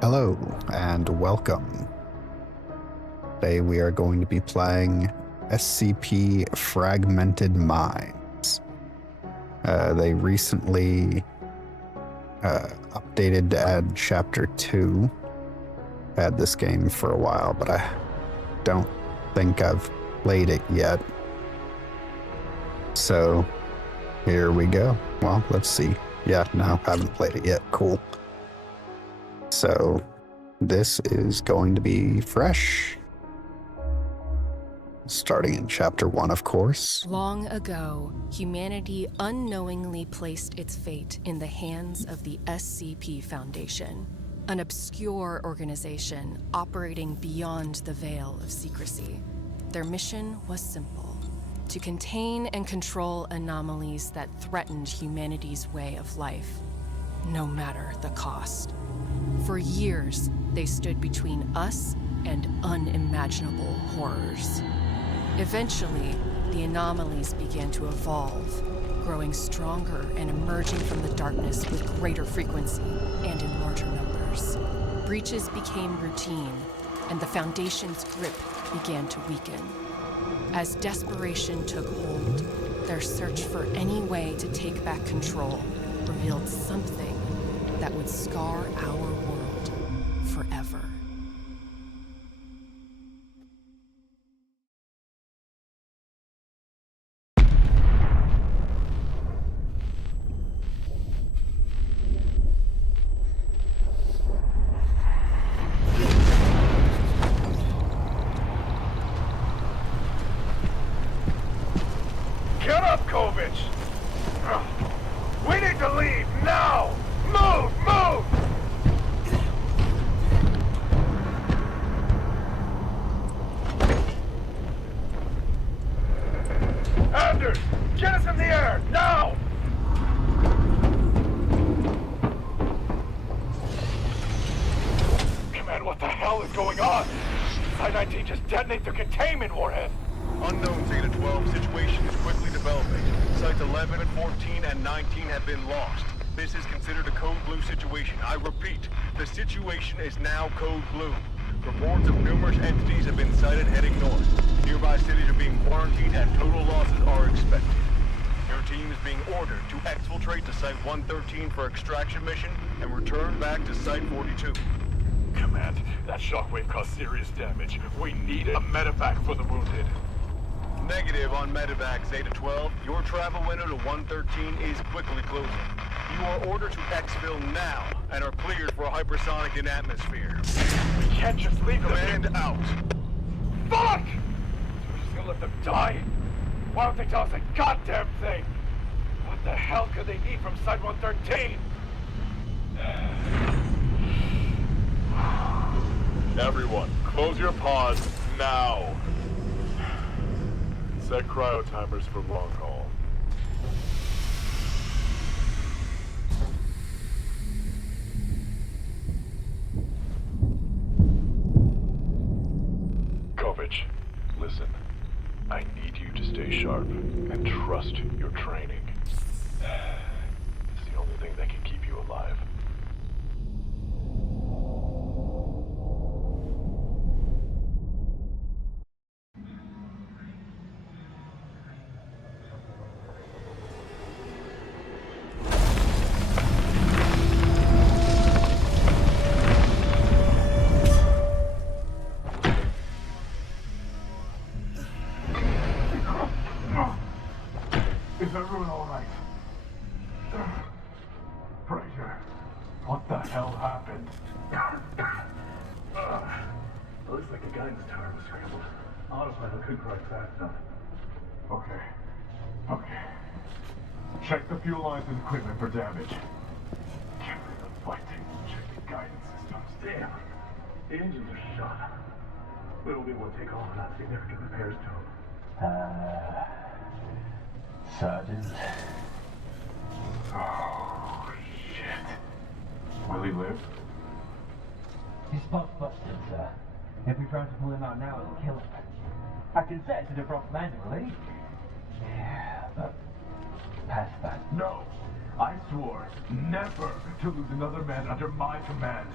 Hello and welcome. Today we are going to be playing SCP Fragmented Minds. They recently updated to add Chapter 2. I had this game for a while, but I don't think I've played it yet. So here we go. Well, let's see. Yeah, no, haven't played it yet. Cool. So this is going to be fresh. Starting in Chapter 1, of course. Long ago, humanity unknowingly placed its fate in the hands of the SCP Foundation, an obscure organization operating beyond the veil of secrecy. Their mission was simple: to contain and control anomalies that threatened humanity's way of life, no matter the cost. For years, they stood between us and unimaginable horrors. Eventually, the anomalies began to evolve, growing stronger and emerging from the darkness with greater frequency and in larger numbers. Breaches became routine, and the Foundation's grip began to weaken. As desperation took hold, their search for any way to take back control revealed something that would scar our world forever. Get up, Kovich! We need to leave, now! Move! Move! Anders! Get us in the air, now! Command, what the hell is going on? Site-19 just detonated their containment warhead! Unknown Zeta 12 situation is quickly developing. Sites 11 and 14 and 19 have been lost. This is considered a Code Blue situation. I repeat, the situation is now Code Blue. Reports of numerous entities have been sighted heading north. Nearby cities are being quarantined and total losses are expected. Your team is being ordered to exfiltrate to Site 113 for extraction mission and return back to Site 42. Command, that shockwave caused serious damage. We need a medevac for the wounded. Negative on medevac Zeta 12. Your travel window to 113 is quickly closing. You are ordered to exfil now and are cleared for a hypersonic in atmosphere. We can't just leave them here. Command out. Fuck! So we're just gonna let them die? Why don't they tell us a goddamn thing? What the hell could they need from Site 113? Everyone, close your pods now. Set cryo timers for long haul. Kovich, listen. I need you to stay sharp and trust your training. It's the only thing that can keep you alive. Is everyone alright? Fraser, what the hell happened? Looks like the guidance tower was scrambled. Autopilot couldn't correct fast enough. Okay. Check the fuel lines and equipment for damage. Get rid of fighting. Check the guidance systems. Damn. The engines are shot. We won't be able to take off without significant repairs to them. Sergeant. Oh, shit. Will he live? His spot's busted, sir. If we try to pull him out now, it'll kill him. I can set it to defrost manually. Yeah, but past that. No. I swore never to lose another man under my command.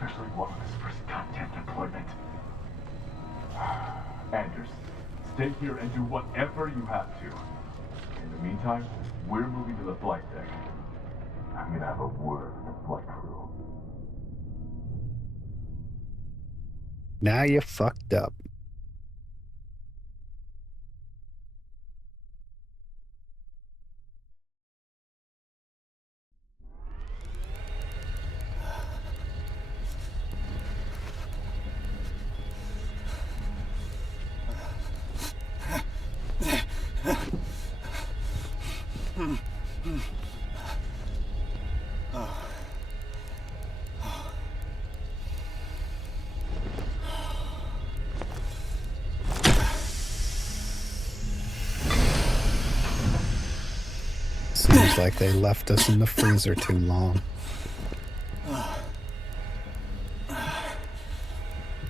especially one on his first goddamn deployment. Anders, stay here and do whatever you have to. In the meantime, we're moving to the flight deck. I'm gonna have a word with the flight crew. Now you fucked up. Seems like they left us in the freezer too long.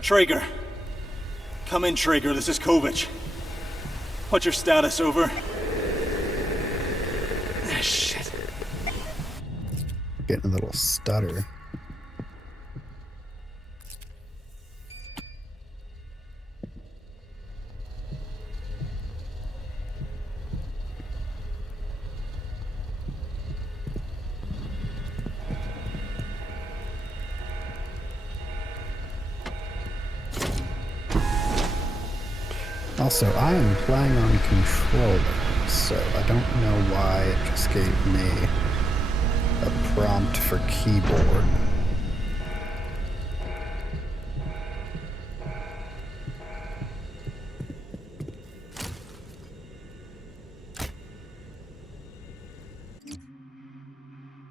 Traeger. Come in, Traeger. This is Kovich. What's your status? Over. Ah, shit. Getting a little stutter. Also, I am playing on controller, so I don't know why it just gave me a prompt for keyboard.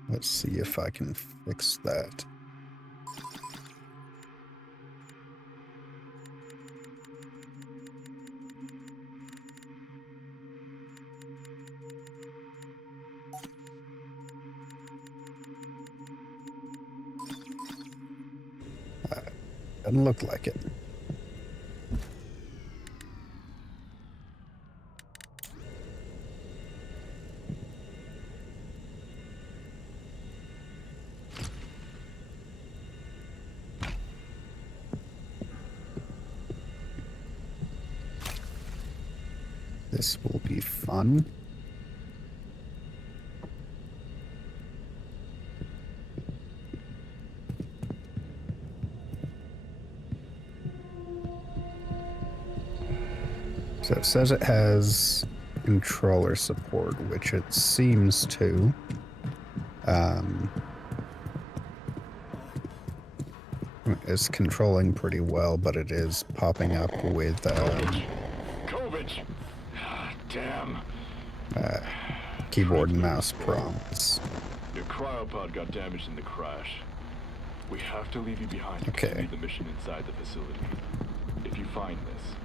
Let's see if I can fix that. Doesn't look like it. This will be fun. So it says it has controller support, which it seems to. It's controlling pretty well, but it is popping up with Kovich! Damn. keyboard and mouse prompts. Your cryopod got damaged in the crash. We have to leave you behind to Okay. continue the mission inside the facility. If you find this,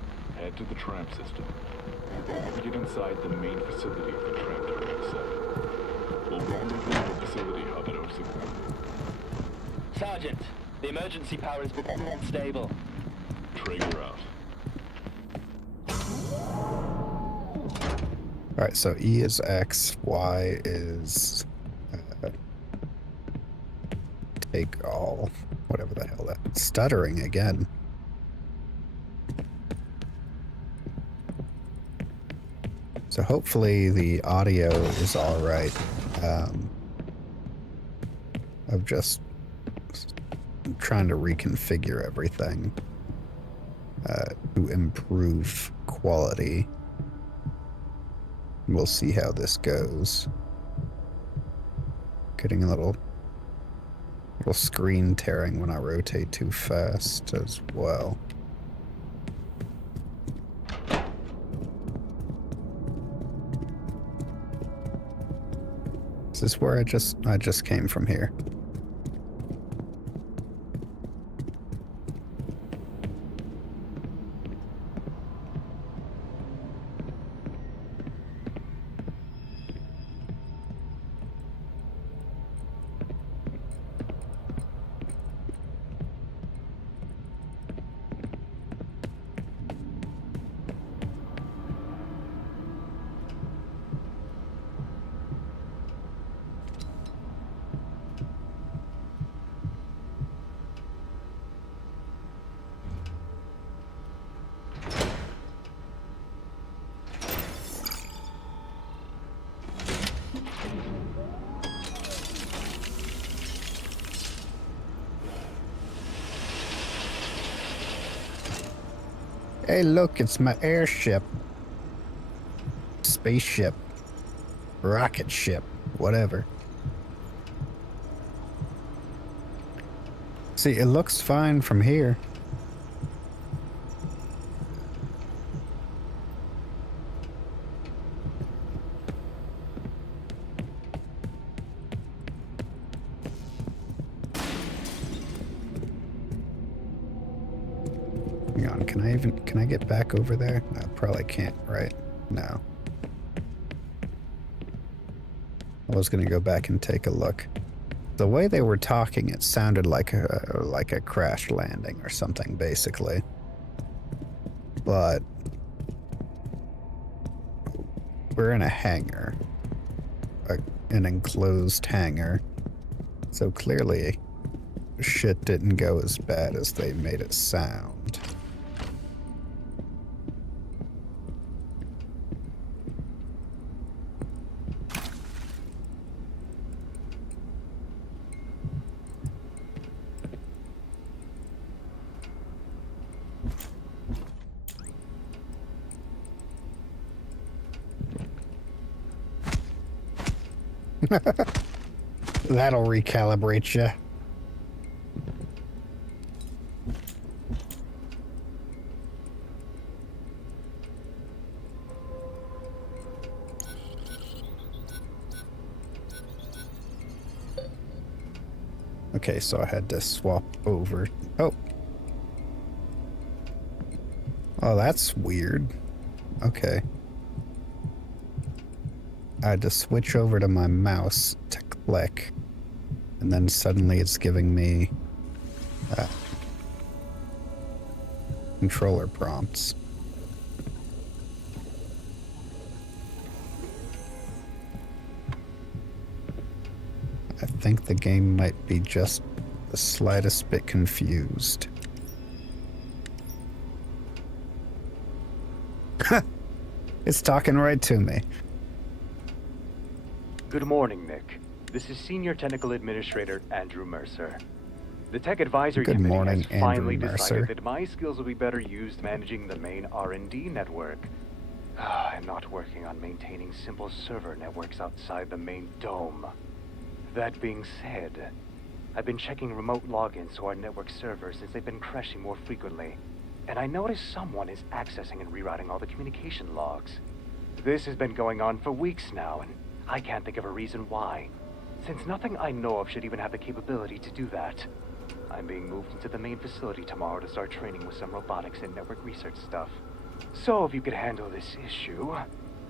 head to the tramp system. Get inside the main facility of the tramp terminal 7. We'll rendezvous at the facility hub at 06. Sergeant, the emergency power is unstable. Traeger out. Alright, so E is X, Y is take all, whatever the hell that. Stuttering again. So hopefully the audio is alright. I'm just trying to reconfigure everything to improve quality. We'll see how this goes. Getting a little screen tearing when I rotate too fast as well. Is this where I just came from here? Hey, look, it's my airship. Spaceship. Rocket ship. Whatever. See, it looks fine from here. Hang on, can I get back over there? I probably can't, right? No. I was gonna go back and take a look. The way they were talking, it sounded like a crash landing or something, basically. But we're in a hangar, an enclosed hangar, so clearly shit didn't go as bad as they made it sound. That'll recalibrate you. Okay, so I had to swap over. Oh. Oh, that's weird. Okay. I had to switch over to my mouse to click, and then suddenly it's giving me controller prompts. I think the game might be just the slightest bit confused. It's talking right to me. Good morning, Nick. This is Senior Technical Administrator Andrew Mercer. The Tech Advisory Good Committee morning, has Andrew finally Mercer. decided that my skills will be better used managing the main R&D network. And not working on maintaining simple server networks outside the main dome. That being said, I've been checking remote logins to our network servers since they've been crashing more frequently. And I noticed someone is accessing and rewriting all the communication logs. This has been going on for weeks now, and I can't think of a reason why, since nothing I know of should even have the capability to do that. I'm being moved into the main facility tomorrow to start training with some robotics and network research stuff. So if you could handle this issue,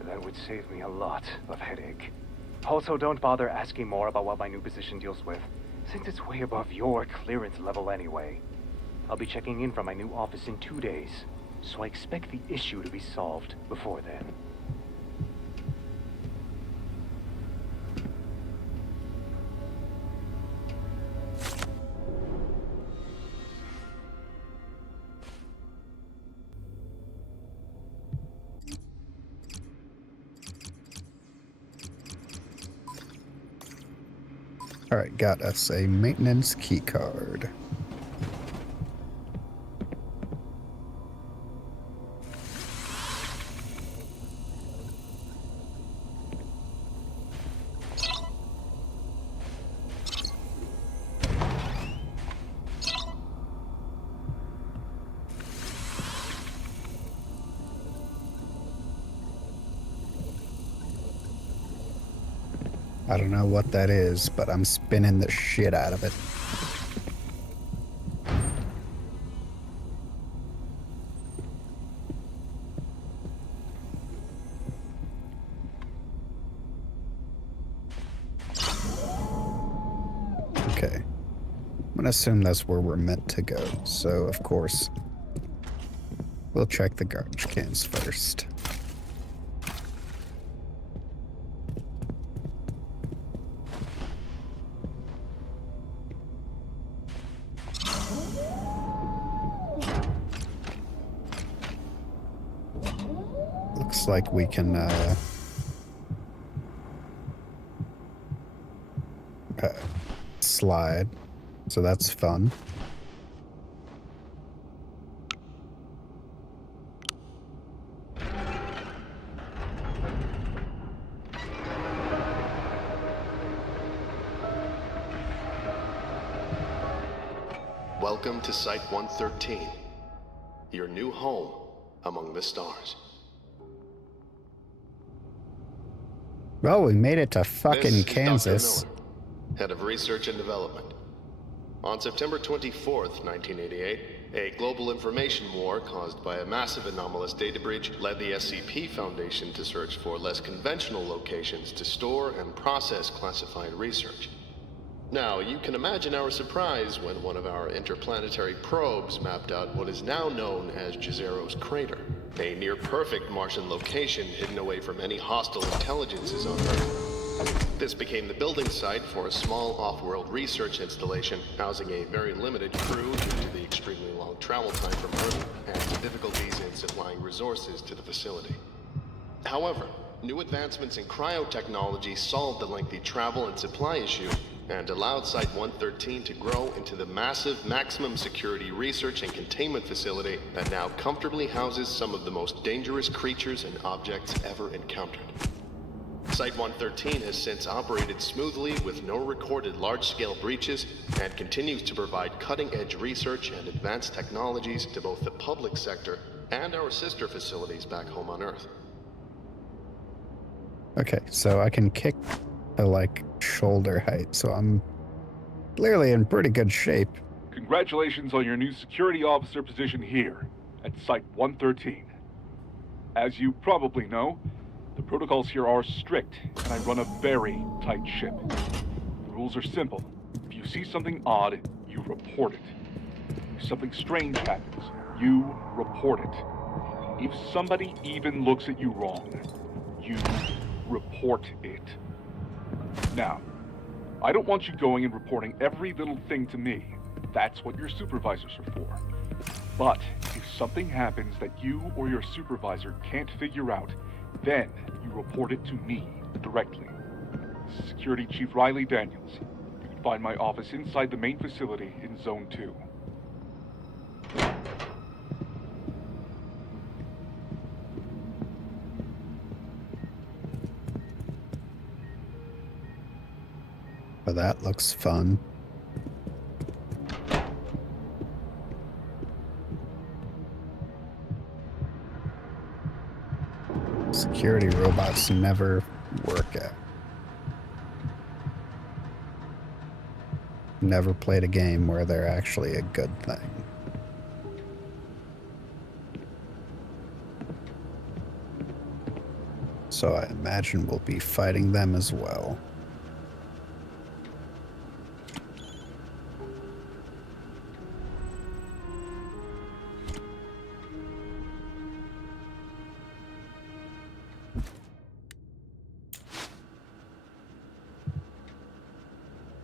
that would save me a lot of headache. Also, don't bother asking more about what my new position deals with, since it's way above your clearance level anyway. I'll be checking in from my new office in 2 days, so I expect the issue to be solved before then. Alright, got us a maintenance key card. I don't know what that is, but I'm spinning the shit out of it. Okay. I'm gonna assume that's where we're meant to go, so of course, we'll check the garbage cans first. Looks like we can slide, so that's fun. Welcome to Site-113, your new home among the stars. Well, we made it to fucking This is Kansas. Dr. Miller, Head of Research and Development. On September 24th, 1988, a global information war caused by a massive anomalous data breach led the SCP Foundation to search for less conventional locations to store and process classified research. Now, you can imagine our surprise when one of our interplanetary probes mapped out what is now known as Jazero's Crater, a near-perfect Martian location hidden away from any hostile intelligences on Earth. This became the building site for a small off-world research installation, housing a very limited crew due to the extremely long travel time from Earth and the difficulties in supplying resources to the facility. However, new advancements in cryotechnology solved the lengthy travel and supply issue and allowed Site-113 to grow into the massive maximum security research and containment facility that now comfortably houses some of the most dangerous creatures and objects ever encountered. Site-113 has since operated smoothly with no recorded large-scale breaches and continues to provide cutting-edge research and advanced technologies to both the public sector and our sister facilities back home on Earth. Okay, so I can kick to like shoulder height, so I'm clearly in pretty good shape. Congratulations on your new security officer position here at Site-113. As you probably know, the protocols here are strict, and I run a very tight ship. The rules are simple. If you see something odd, you report it. If something strange happens, you report it. If somebody even looks at you wrong, you report it. Now, I don't want you going and reporting every little thing to me. That's what your supervisors are for. But if something happens that you or your supervisor can't figure out, then you report it to me directly. Security Chief Riley Daniels. You can find my office inside the main facility in Zone 2. Well, that looks fun. Security robots never work out. Never played a game where they're actually a good thing. So I imagine we'll be fighting them as well.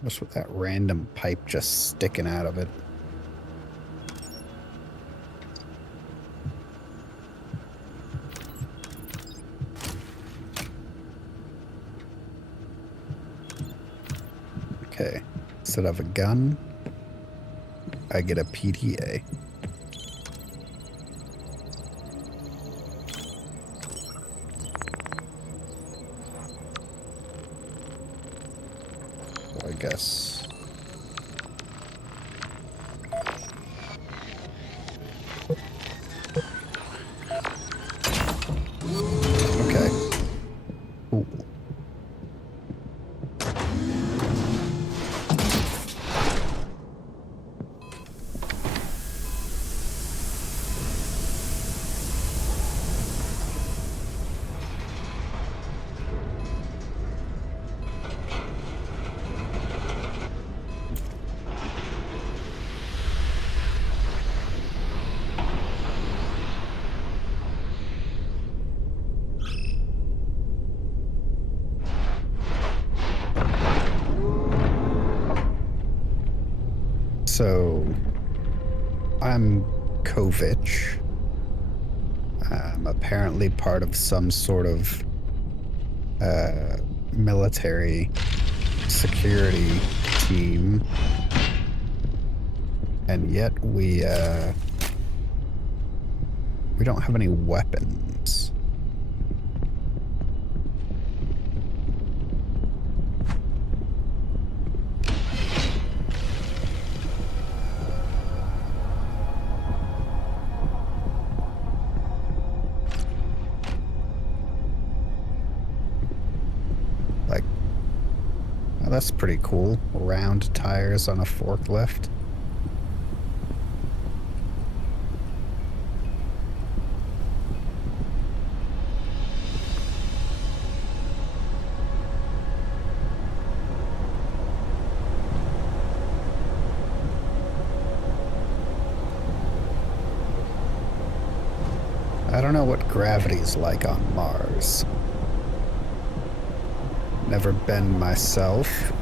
What's with that random pipe just sticking out of it? Okay, instead of a gun, I get a PTA. I guess. Okay. Ooh. So, I'm Kovich. I'm apparently part of some sort of military security team. And yet we don't have any weapons. that's pretty cool. Round tires on a forklift. I don't know what gravity's like on Mars. Never been myself.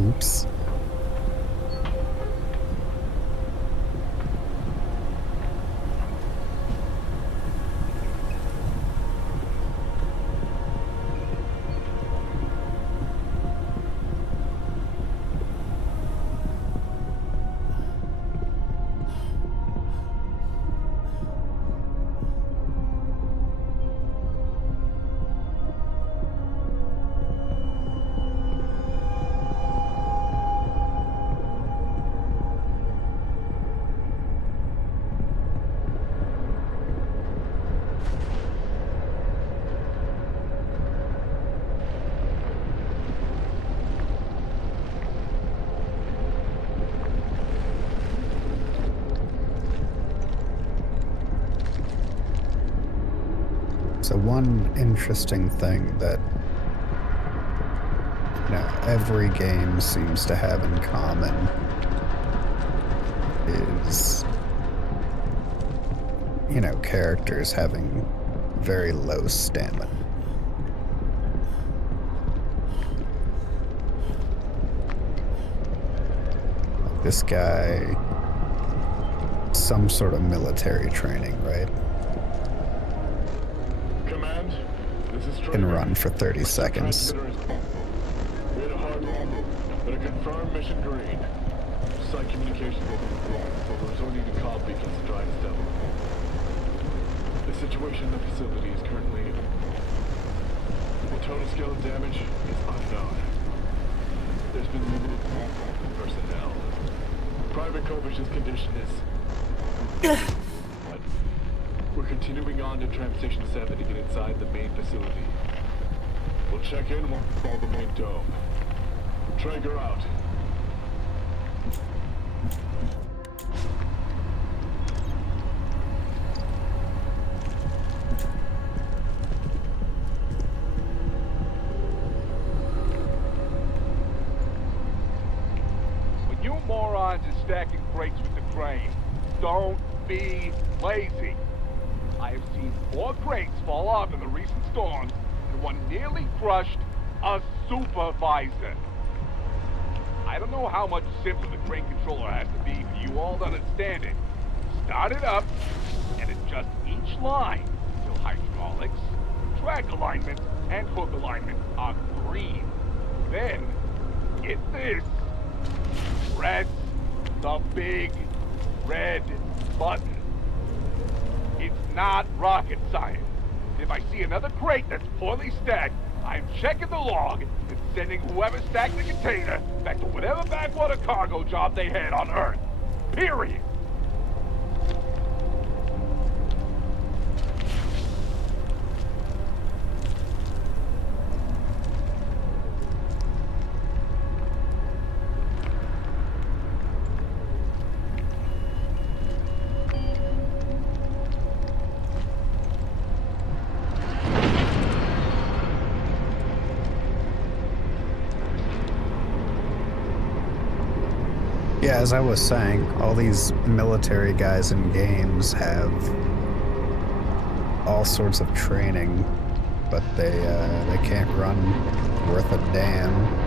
Oops. So one interesting thing that every game seems to have in common is, characters having very low stamina. This guy, some sort of military training, right? Command, this is Can run for 30 seconds. We had a hard one, but a confirmed mission green. Site communication will be wrong, but we're resorting to call beacons to try and stop them. The situation in the facility is currently... The total scale of damage is unknown. There's been limited personnel. Private Kovich's condition is... But we're continuing on to Tram Station 7 to get inside the main facility. We'll check in once we call the main dome. Traeger out. When you morons are stacking crates with the crane, don't be lazy. I have seen 4 crates fall off in the recent storms, and one nearly crushed a supervisor. I don't know how much simpler the crane controller has to be for you all to understand it. Start it up, and adjust each line until hydraulics, track alignment, and hook alignment are green. Then, get this. Press the big red button. It's not rocket science. If I see another crate that's poorly stacked, I'm checking the log and sending whoever stacked the container back to whatever backwater cargo job they had on Earth. Period. Yeah, as I was saying, all these military guys in games have all sorts of training, but they can't run worth a damn.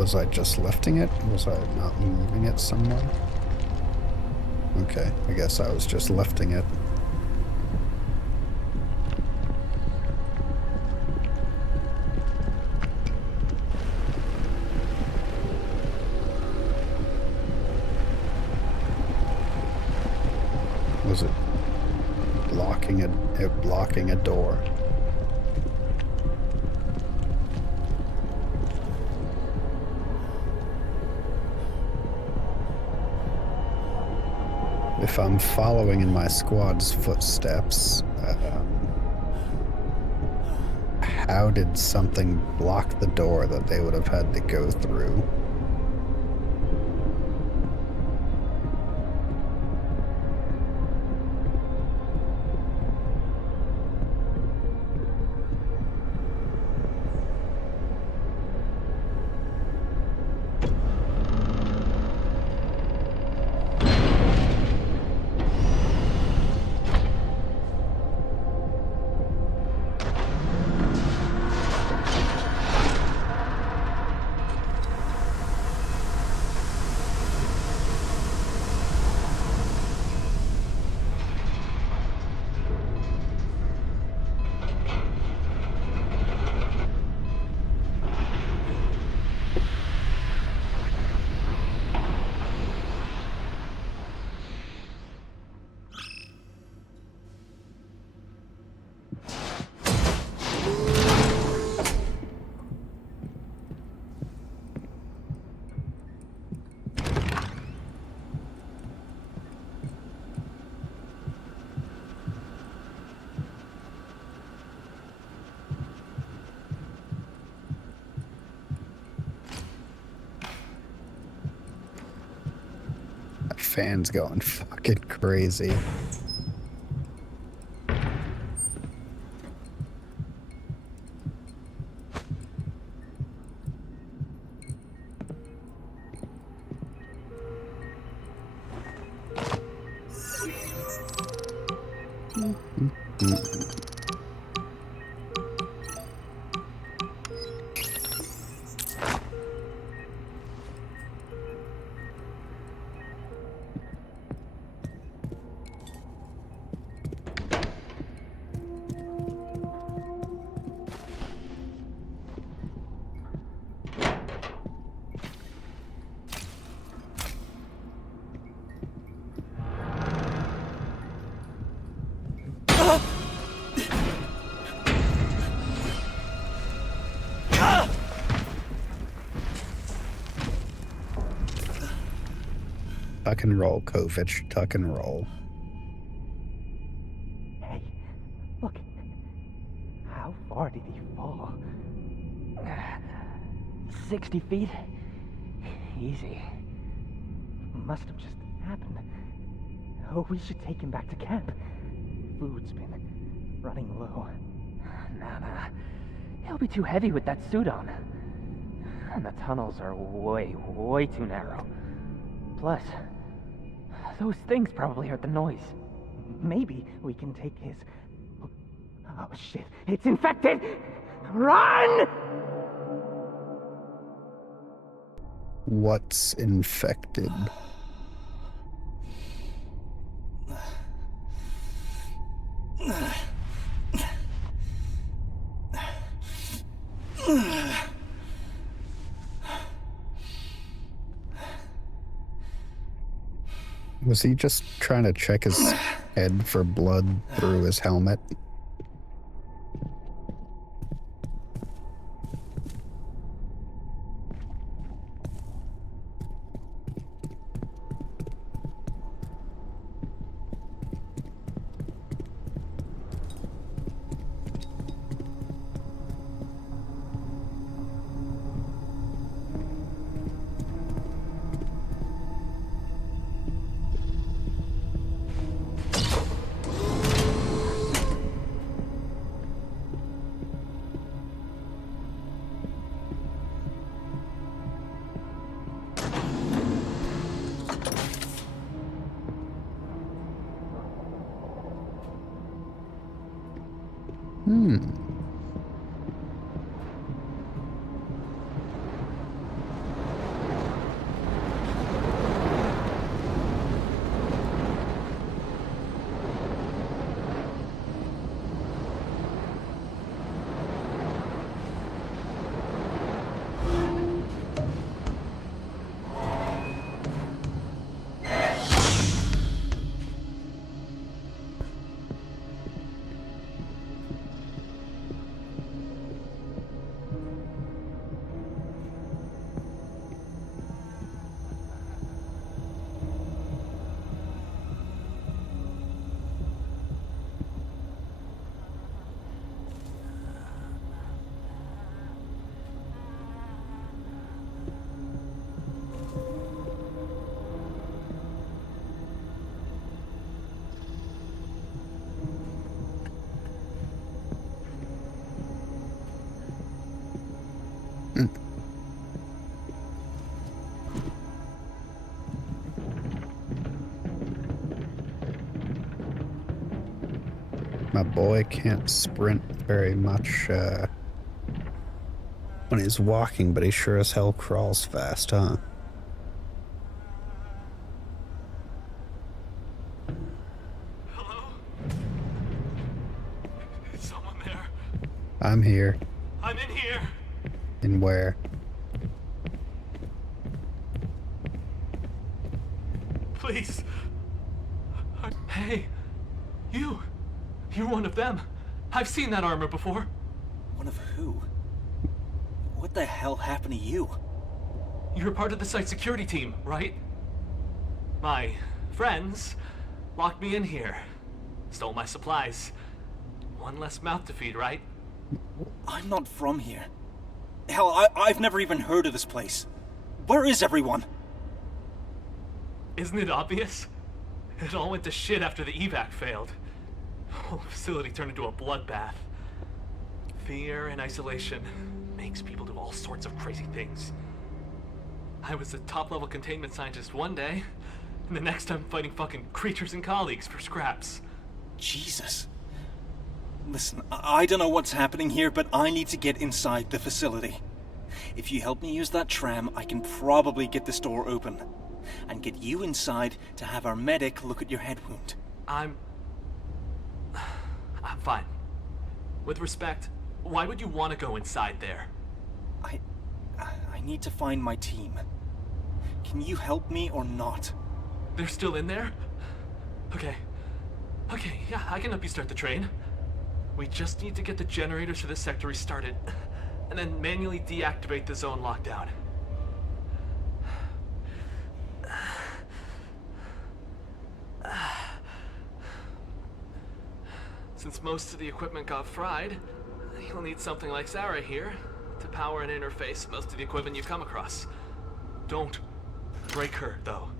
Was I just lifting it? Was I not moving it somewhere? Okay, I guess I was just lifting it. Was it blocking a door? If I'm following in my squad's footsteps, how did something block the door that they would have had to go through? Fan's going fucking crazy. Tuck and roll, Kovich. Tuck and roll. Hey, look. How far did he fall? 60 feet? Easy. Must have just happened. Oh, we should take him back to camp. Food's been running low. Nah. He'll be too heavy with that suit on. And the tunnels are way too narrow. Plus, those things probably heard the noise. Maybe we can take his... Oh shit, it's infected! Run! What's infected? Was he just trying to check his head for blood through his helmet? My boy can't sprint very much when he's walking, but he sure as hell crawls fast, huh? Hello? Is someone there? I'm here. I'm in here. And where? Please. Hey, you. You're one of them. I've seen that armor before. One of who? What the hell happened to you? You're part of the site security team, right? My friends locked me in here. Stole my supplies. One less mouth to feed, right? I'm not from here. Hell, I've never even heard of this place. Where is everyone? Isn't it obvious? It all went to shit after the evac failed. The whole facility turned into a bloodbath. Fear and isolation makes people do all sorts of crazy things. I was a top-level containment scientist one day, and the next I'm fighting fucking creatures and colleagues for scraps. Jesus. Listen, I don't know what's happening here, but I need to get inside the facility. If you help me use that tram, I can probably get this door open. And get you inside to have our medic look at your head wound. I'm fine. With respect, why would you want to go inside there? I need to find my team. Can you help me or not? They're still in there? Okay, yeah, I can help you start the train. We just need to get the generators for this sector restarted, and then manually deactivate the zone lockdown. Since most of the equipment got fried, you'll need something like Sarah here to power and interface most of the equipment you come across. Don't break her, though.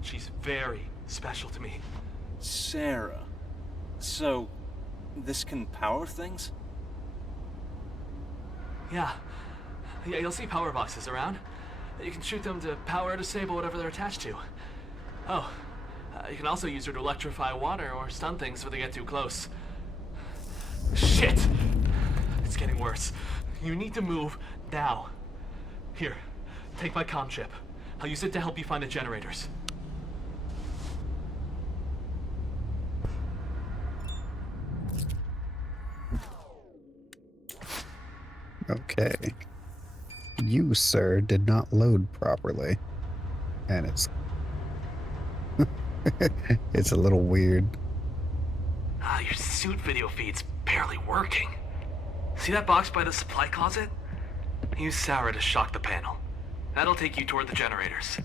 She's very special to me. Sarah. So, this can power things? Yeah, you'll see power boxes around. You can shoot them to power or disable whatever they're attached to. Oh, you can also use her to electrify water or stun things if they get too close. Shit! It's getting worse. You need to move now. Here, take my comm chip. I'll use it to help you find the generators. Okay. You, sir, did not load properly. And it's... it's a little weird. Your suit video feed's barely working. See that box by the supply closet? Use Sarah to shock the panel. That'll take you toward the generators.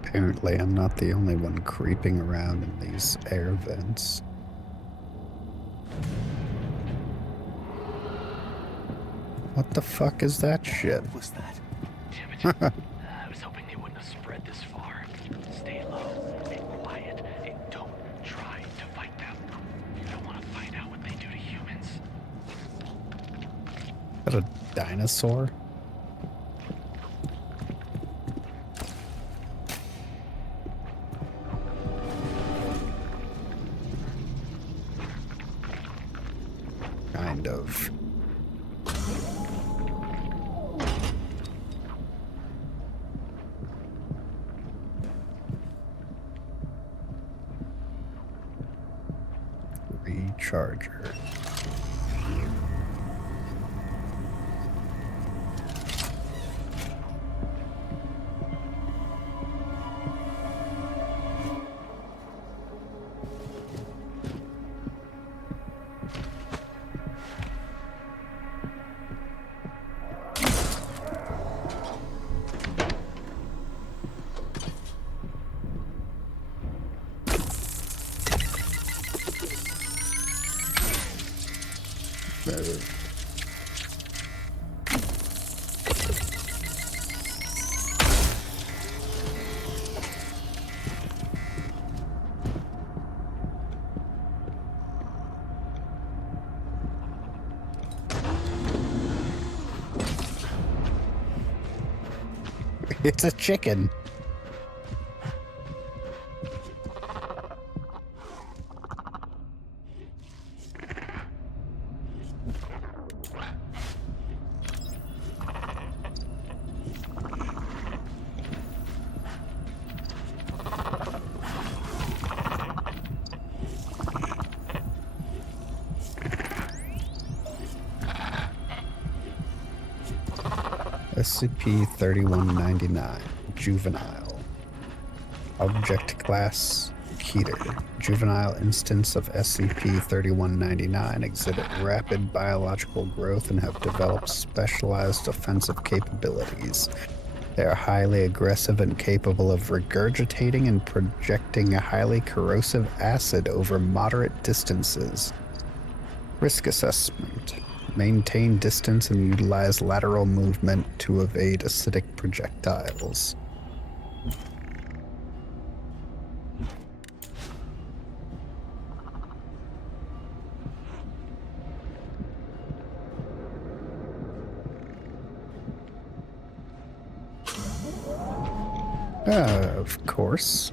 Apparently, I'm not the only one creeping around in these air vents. What the fuck is that shit? What was that? Damn it. I was hoping they wouldn't have spread this far. Stay low and quiet and don't try to fight them. You don't want to find out what they do to humans. Is that a dinosaur? Kind of. charger. It's a chicken. SCP-3199, Juvenile. Object Class, Keter. Juvenile instance of SCP-3199 exhibit rapid biological growth and have developed specialized offensive capabilities. They are highly aggressive and capable of regurgitating and projecting a highly corrosive acid over moderate distances. Risk assessment. Maintain distance and utilize lateral movement to evade acidic projectiles. Of course.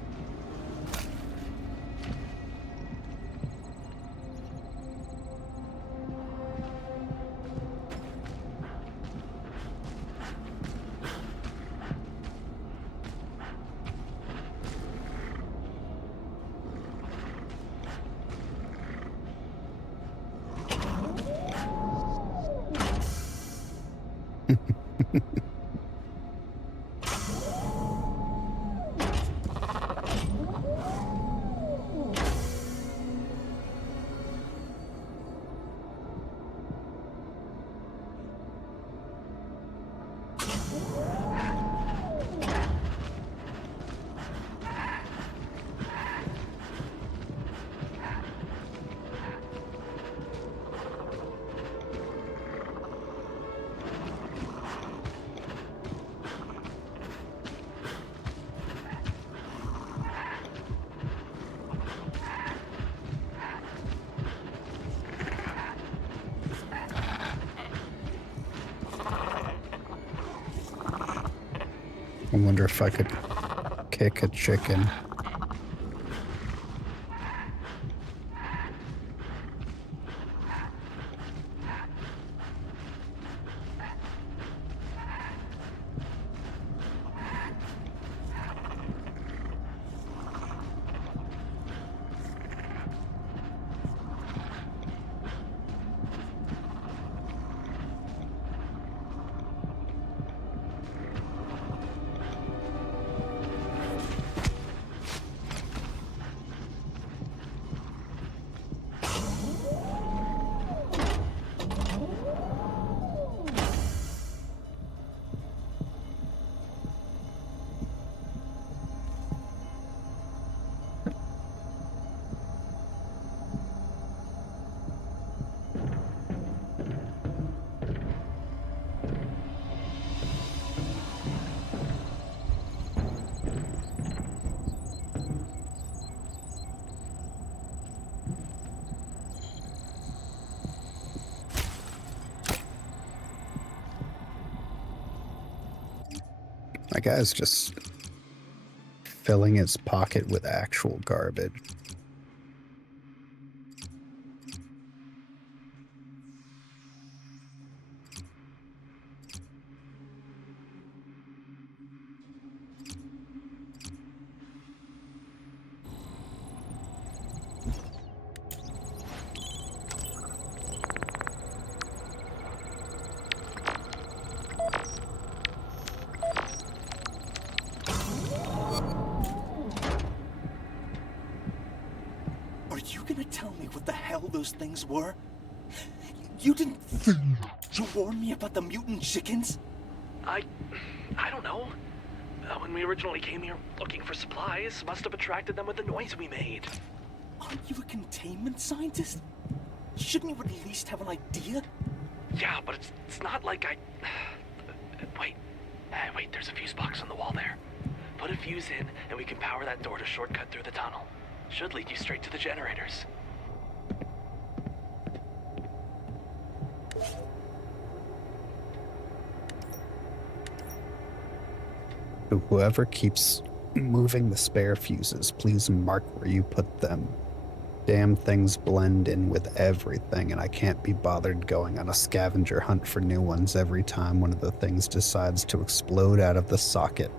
I wonder if I could kick a chicken. My guy's just filling his pocket with actual garbage. gonna tell me what the hell those things were? You didn't warn me about the mutant chickens? I don't know. When we originally came here looking for supplies, must have attracted them with the noise we made. Aren't you a containment scientist? Shouldn't you at least have an idea? Yeah, but it's not like I... Wait, there's a fuse box on the wall there. Put a fuse in, and we can power that door to shortcut through the tunnel. Should lead you straight to the generators. Whoever keeps moving the spare fuses, please mark where you put them. Damn things blend in with everything, and I can't be bothered going on a scavenger hunt for new ones every time one of the things decides to explode out of the socket.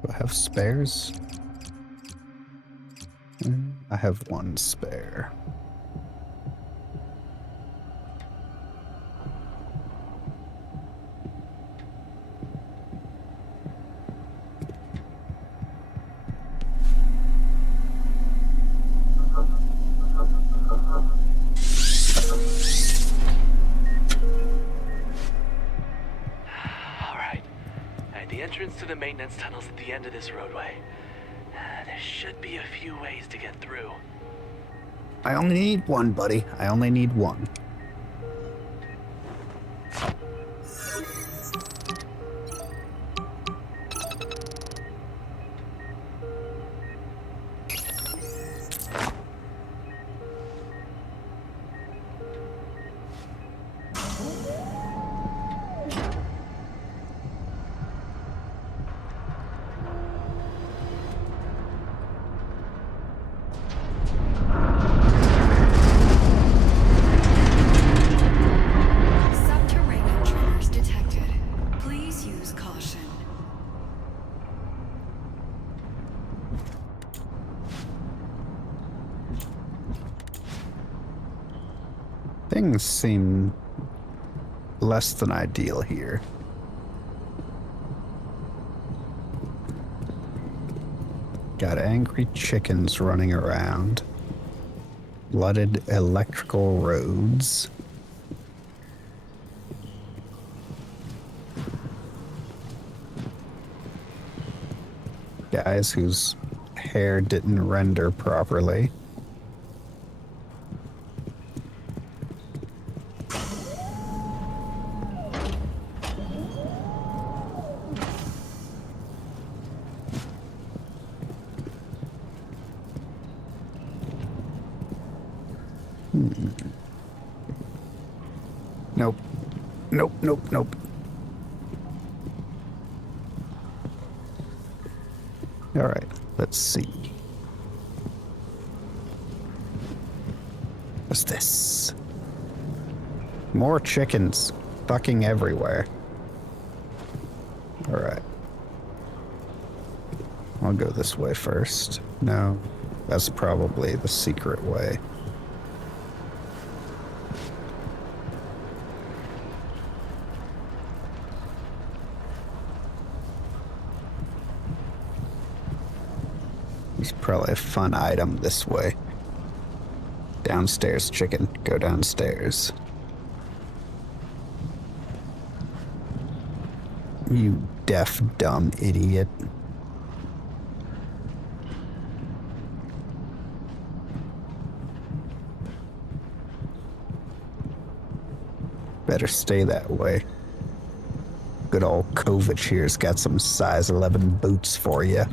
Do I have spares? I have one spare. The entrance to the maintenance tunnel's at the end of this roadway. There should be a few ways to get through. I only need one, buddy. I only need one. Things seem less than ideal here. Got angry chickens running around. Flooded electrical roads. Guys whose hair didn't render properly. Nope. Nope, nope, nope. Alright, let's see. What's this? More chickens fucking everywhere. Alright. I'll go this way first. No, that's probably the secret way. There's probably a fun item this way. Downstairs, chicken. Go downstairs. You deaf, dumb idiot. Better stay that way. Good old Kovich here's got some size 11 boots for you.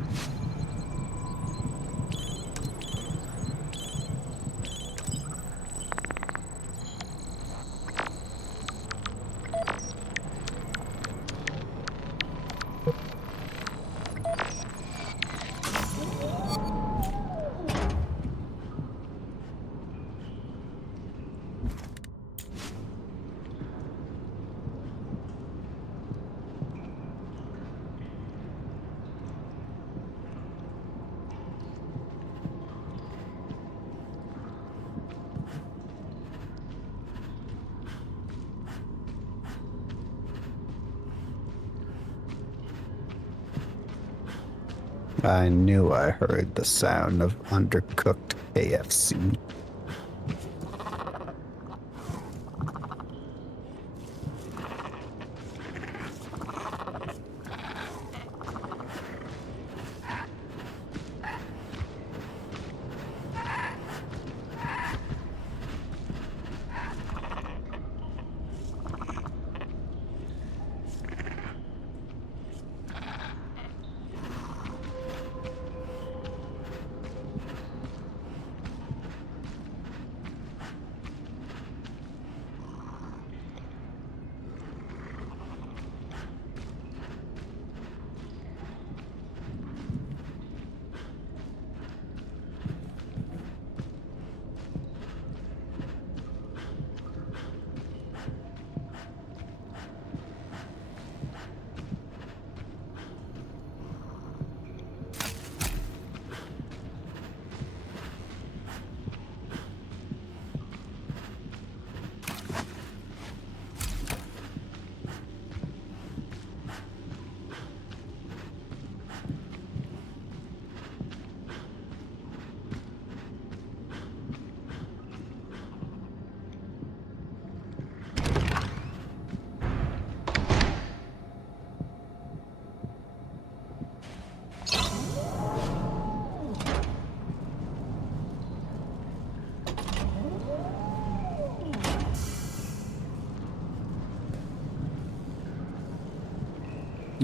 I knew I heard the sound of undercooked KFC.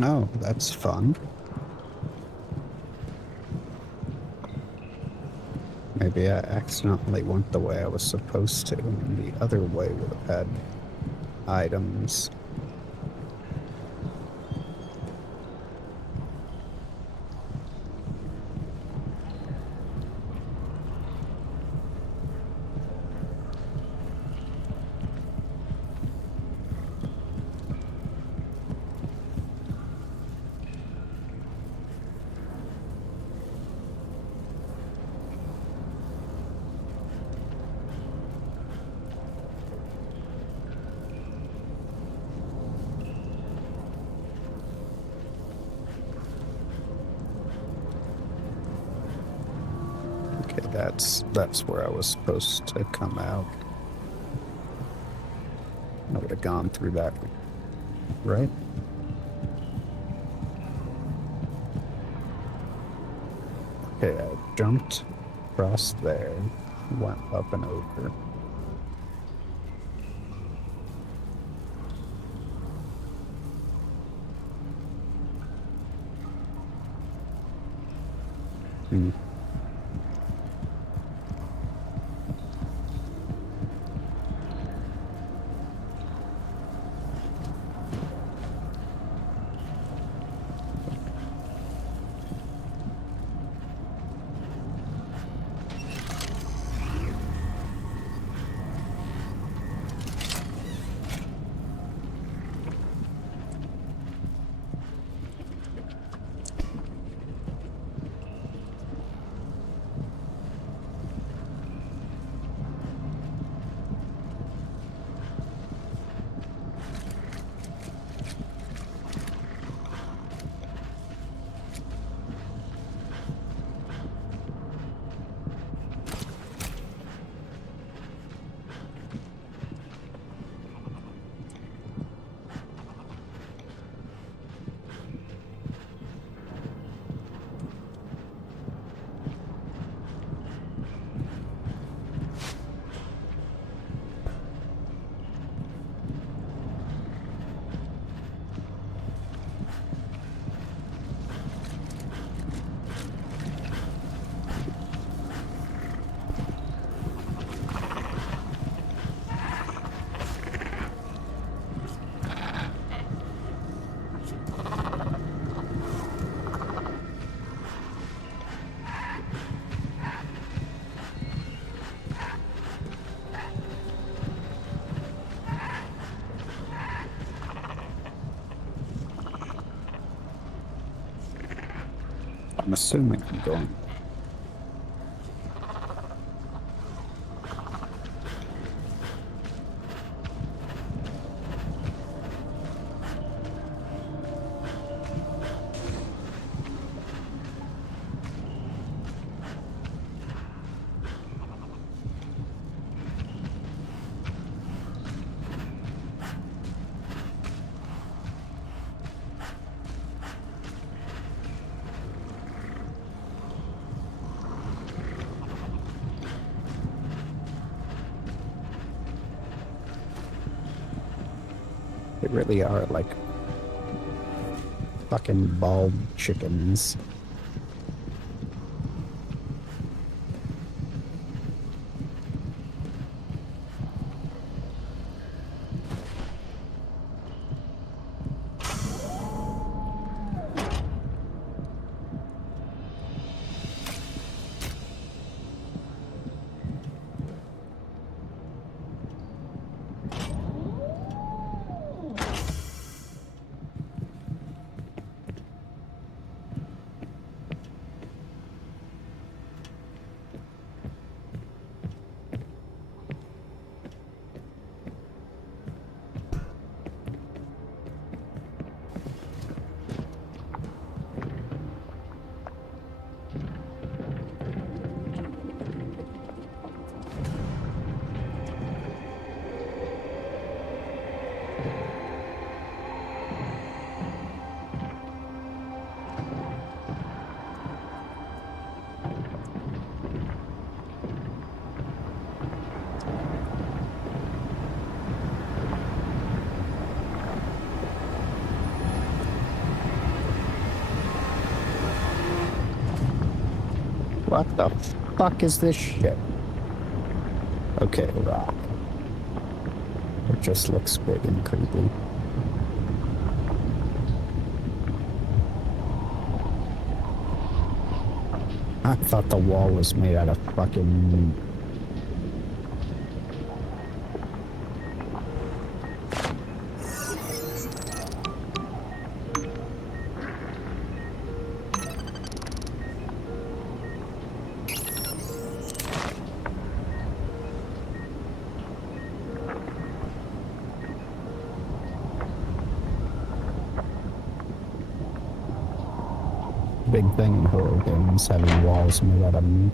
Oh, that's fun. Maybe I accidentally went the way I was supposed to, and the other way would have had items. Okay, that's where I was supposed to come out. I would have gone through that, right? Okay, I jumped across there, went up and over. I'm assuming I'm going. They really are like fucking bald chickens. What the fuck is this shit? Okay, rock. It just looks big and creepy. I thought the wall was made out of fucking... big thing in horror games, having walls made out of meat.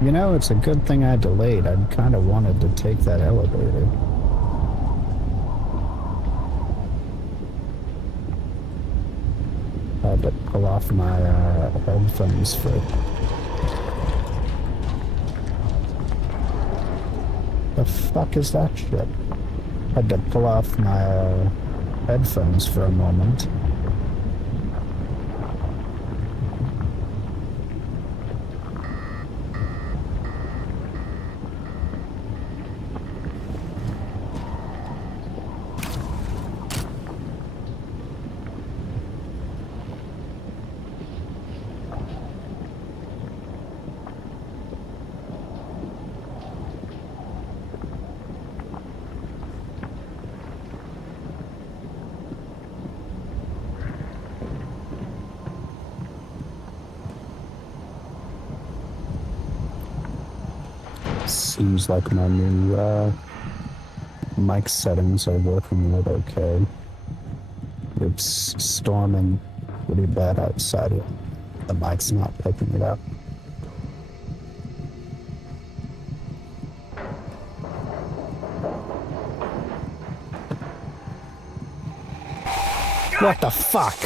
You know, it's a good thing I delayed. I kind of wanted to take that elevator. I had to pull off my headphones for... The fuck is that shit? I had to pull off my headphones for a moment. Seems like my new mic settings are working a little okay. It's storming pretty bad outside here. The mic's not picking it up. What the fuck?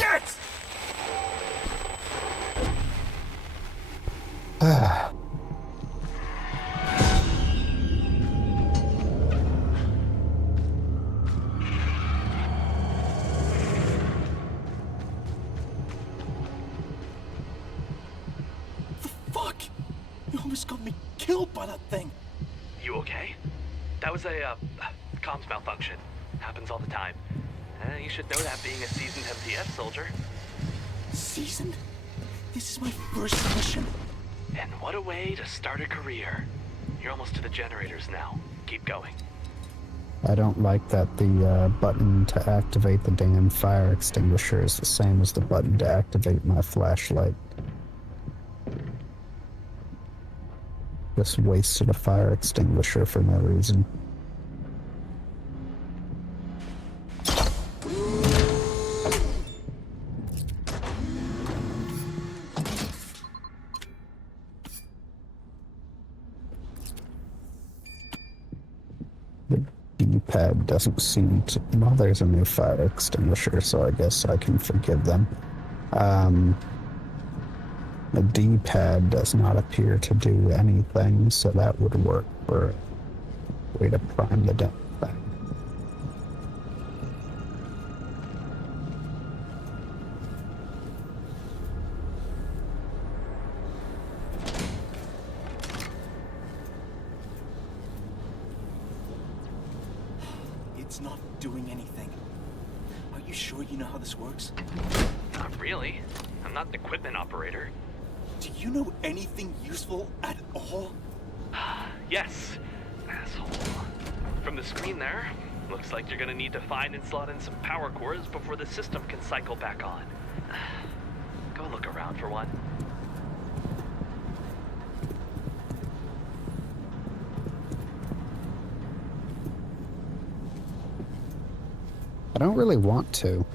Comms malfunction. Happens all the time. You should know that being a seasoned MTF soldier. Seasoned? This is my first mission. And what a way to start a career. You're almost to the generators now. Keep going. I don't like that the button to activate the damn fire extinguisher is the same as the button to activate my flashlight. Just wasted a fire extinguisher for no reason. D-pad doesn't seem to... Well, there's a new fire extinguisher, so I guess I can forgive them. The D-pad does not appear to do anything, so that would work for a way to prime the dump thing. It's not doing anything. Are you sure you know how this works? Not really. I'm not an equipment operator. Do you know anything useful at all? Yes, asshole. From the screen there, looks like you're gonna need to find and slot in some power cords before the system can cycle back on. Go look around for one. I don't really want to.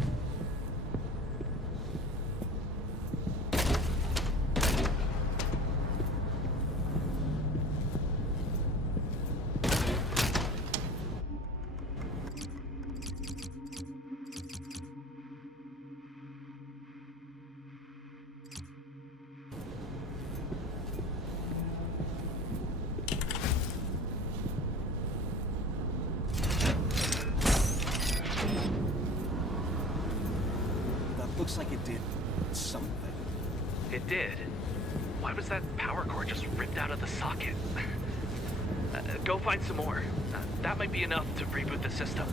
Looks like it did something. It did? Why was that power cord just ripped out of the socket? Go find some more. That might be enough to reboot the system.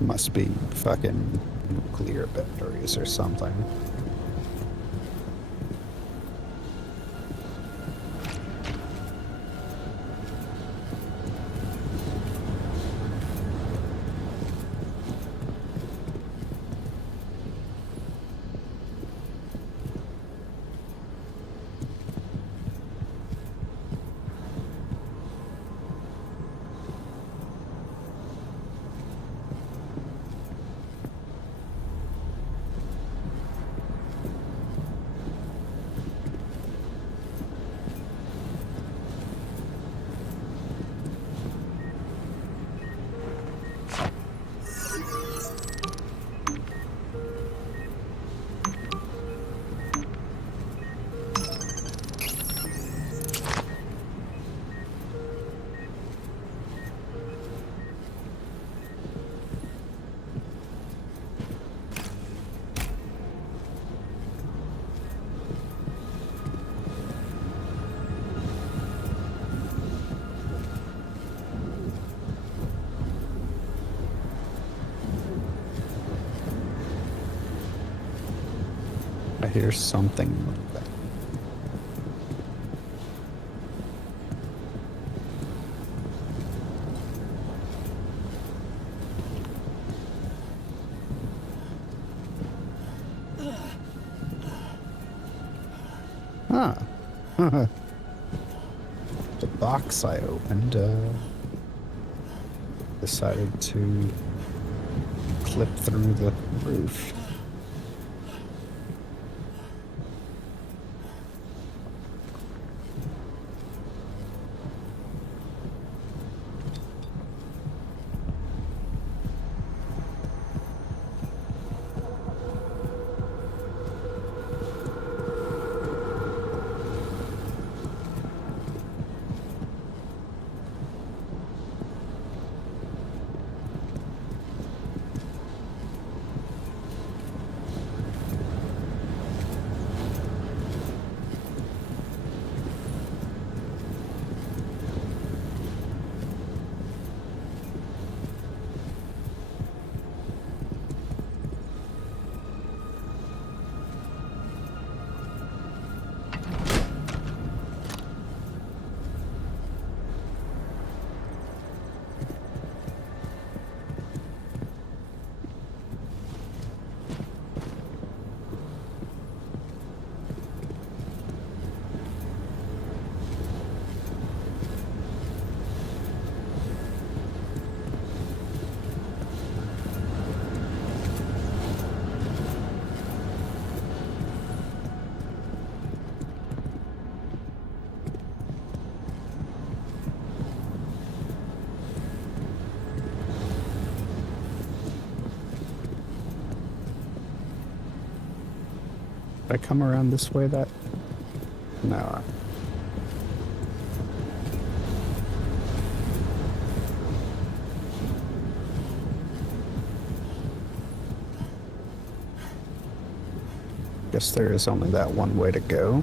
Must be fucking nuclear batteries or something. I hear something moving. Huh. The box I opened, decided to clip through the roof. I come around this way that... No. Guess there is only that one way to go.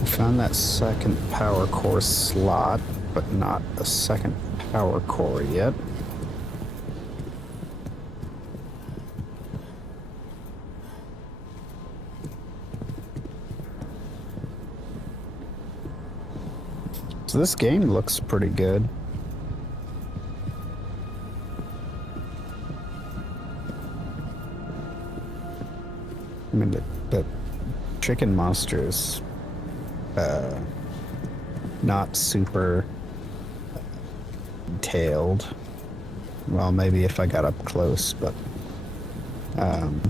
I found that second power core slot, but not a second power core yet. So this game looks pretty good. I mean, the chicken monster is not super detailed. Well, maybe if I got up close, but and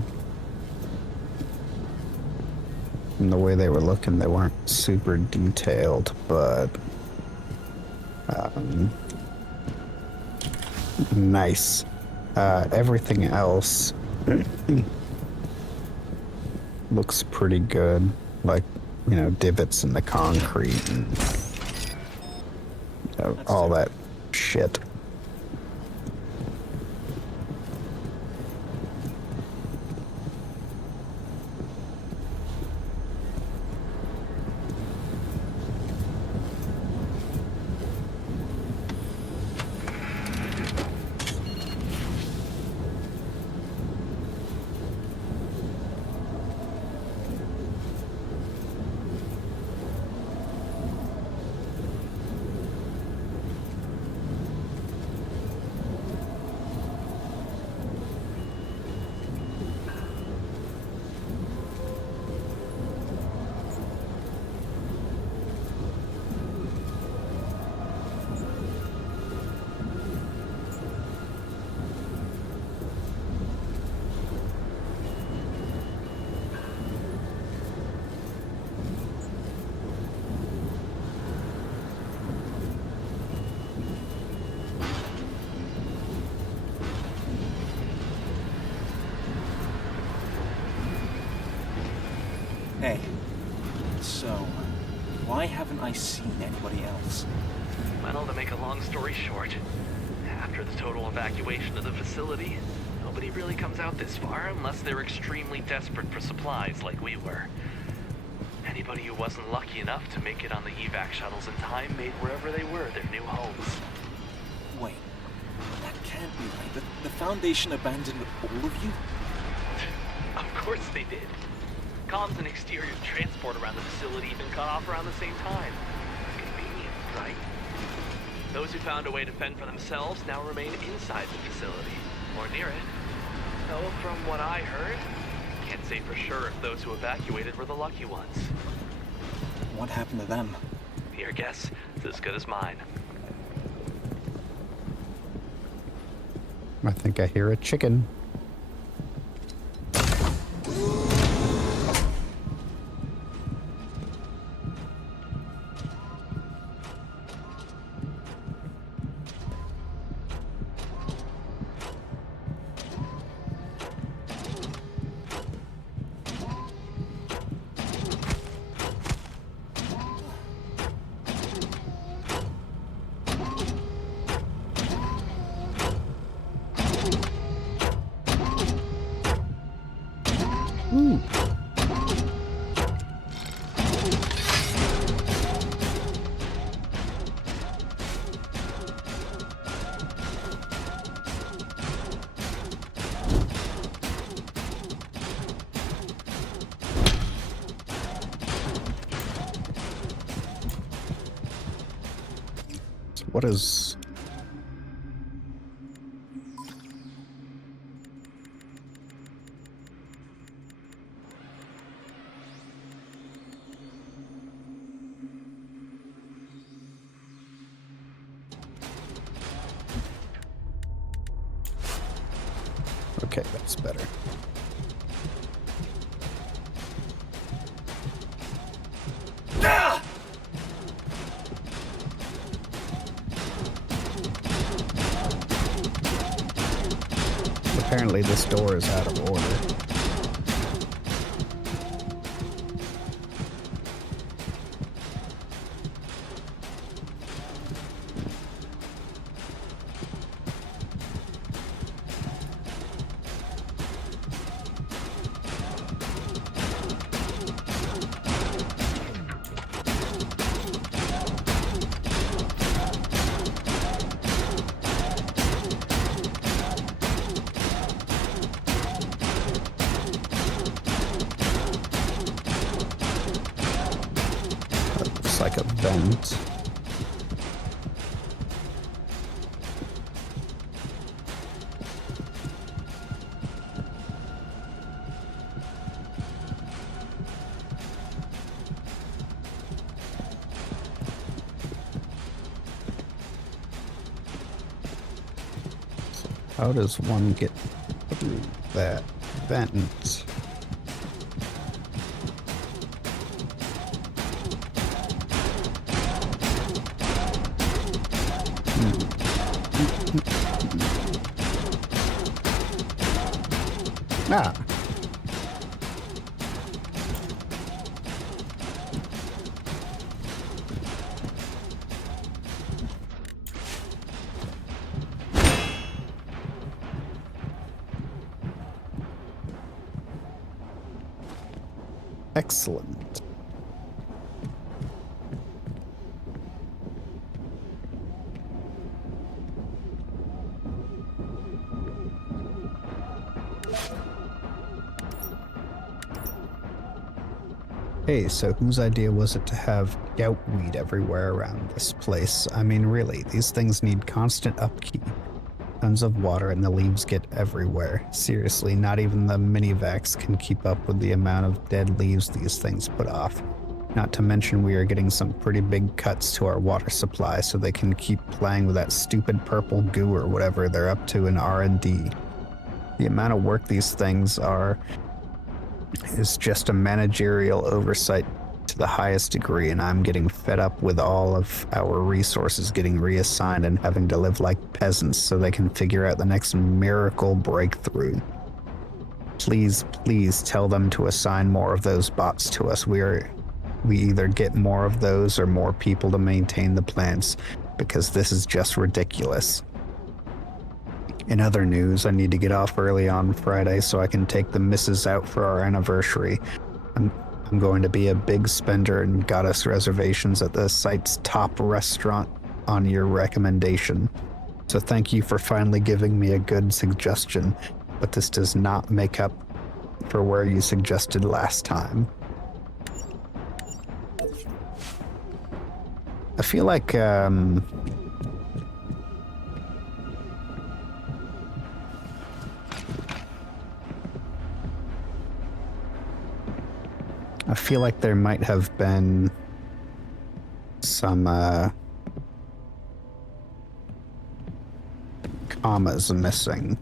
the way they were looking, they weren't super detailed, but nice. Everything else looks pretty good, like, you know, divots in the concrete and all that shit. Hey, so why haven't I seen anybody else? Well, to make a long story short, after the total evacuation of the facility, nobody really comes out this far unless they're extremely desperate for supplies like we were. Anybody who wasn't lucky enough to make it on the evac shuttles in time made wherever they were their new homes. Wait, that can't be right. The Foundation abandoned all of you? Of course they did. Comms and exterior transport around the facility even cut off around the same time. Convenient, right? Those who found a way to fend for themselves now remain inside the facility, or near it. Though from what I heard, can't say for sure if those who evacuated were the lucky ones. What happened to them? Your guess is as good as mine. I think I hear a chicken. What is... Okay, that's better. Apparently this door is out of order. looks like a vent. How does one get through that vent? Ah. Excellent. Hey, so whose idea was it to have goutweed everywhere around this place? I mean, really, these things need constant upkeep. Tons of water and the leaves get everywhere. Seriously, not even the minivacs can keep up with the amount of dead leaves these things put off. Not to mention we are getting some pretty big cuts to our water supply so they can keep playing with that stupid purple goo or whatever they're up to in R&D. The amount of work these things are is just a managerial oversight to the highest degree, and I'm getting fed up with all of our resources getting reassigned and having to live like peasants so they can figure out the next miracle breakthrough. Please, please tell them to assign more of those bots to us. We either get more of those or more people to maintain the plants, because this is just ridiculous. In other news, I need to get off early on Friday so I can take the missus out for our anniversary. I'm going to be a big spender and got us reservations at the site's top restaurant on your recommendation. So thank you for finally giving me a good suggestion, but this does not make up for where you suggested last time. I feel like, there might have been some commas missing.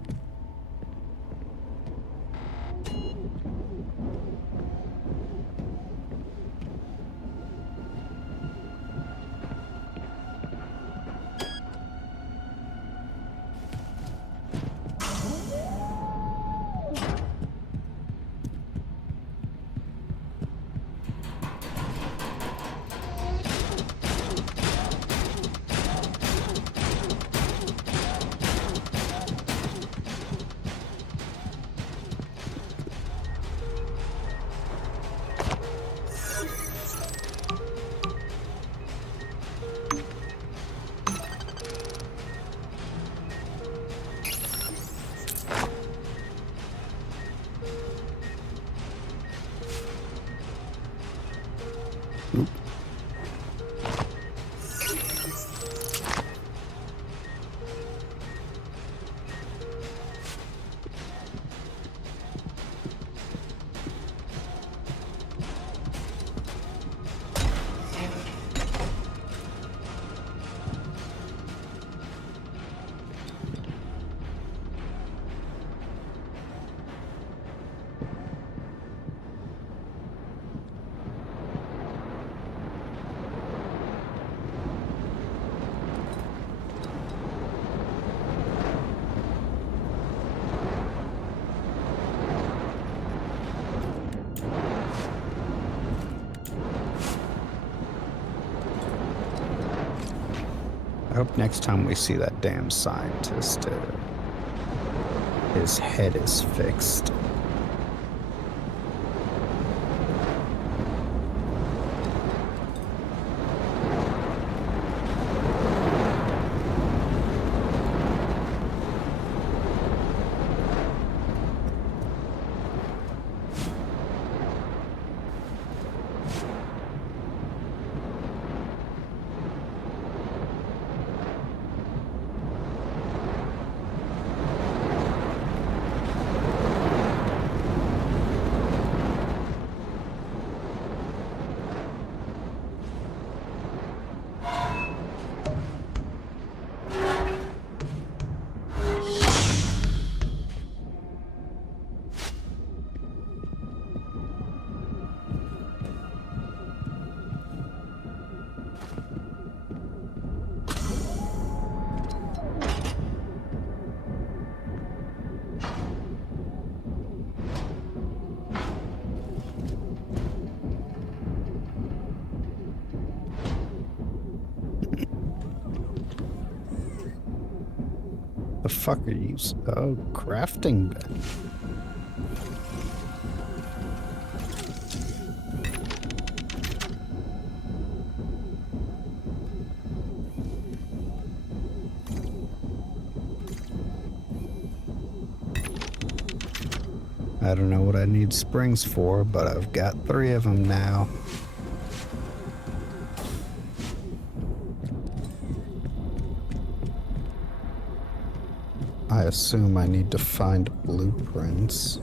I hope next time we see that damn scientist, his head is fixed. fuck are you? Oh, crafting bin. I don't know what I need springs for, but I've got 3 of them now. I assume I need to find blueprints.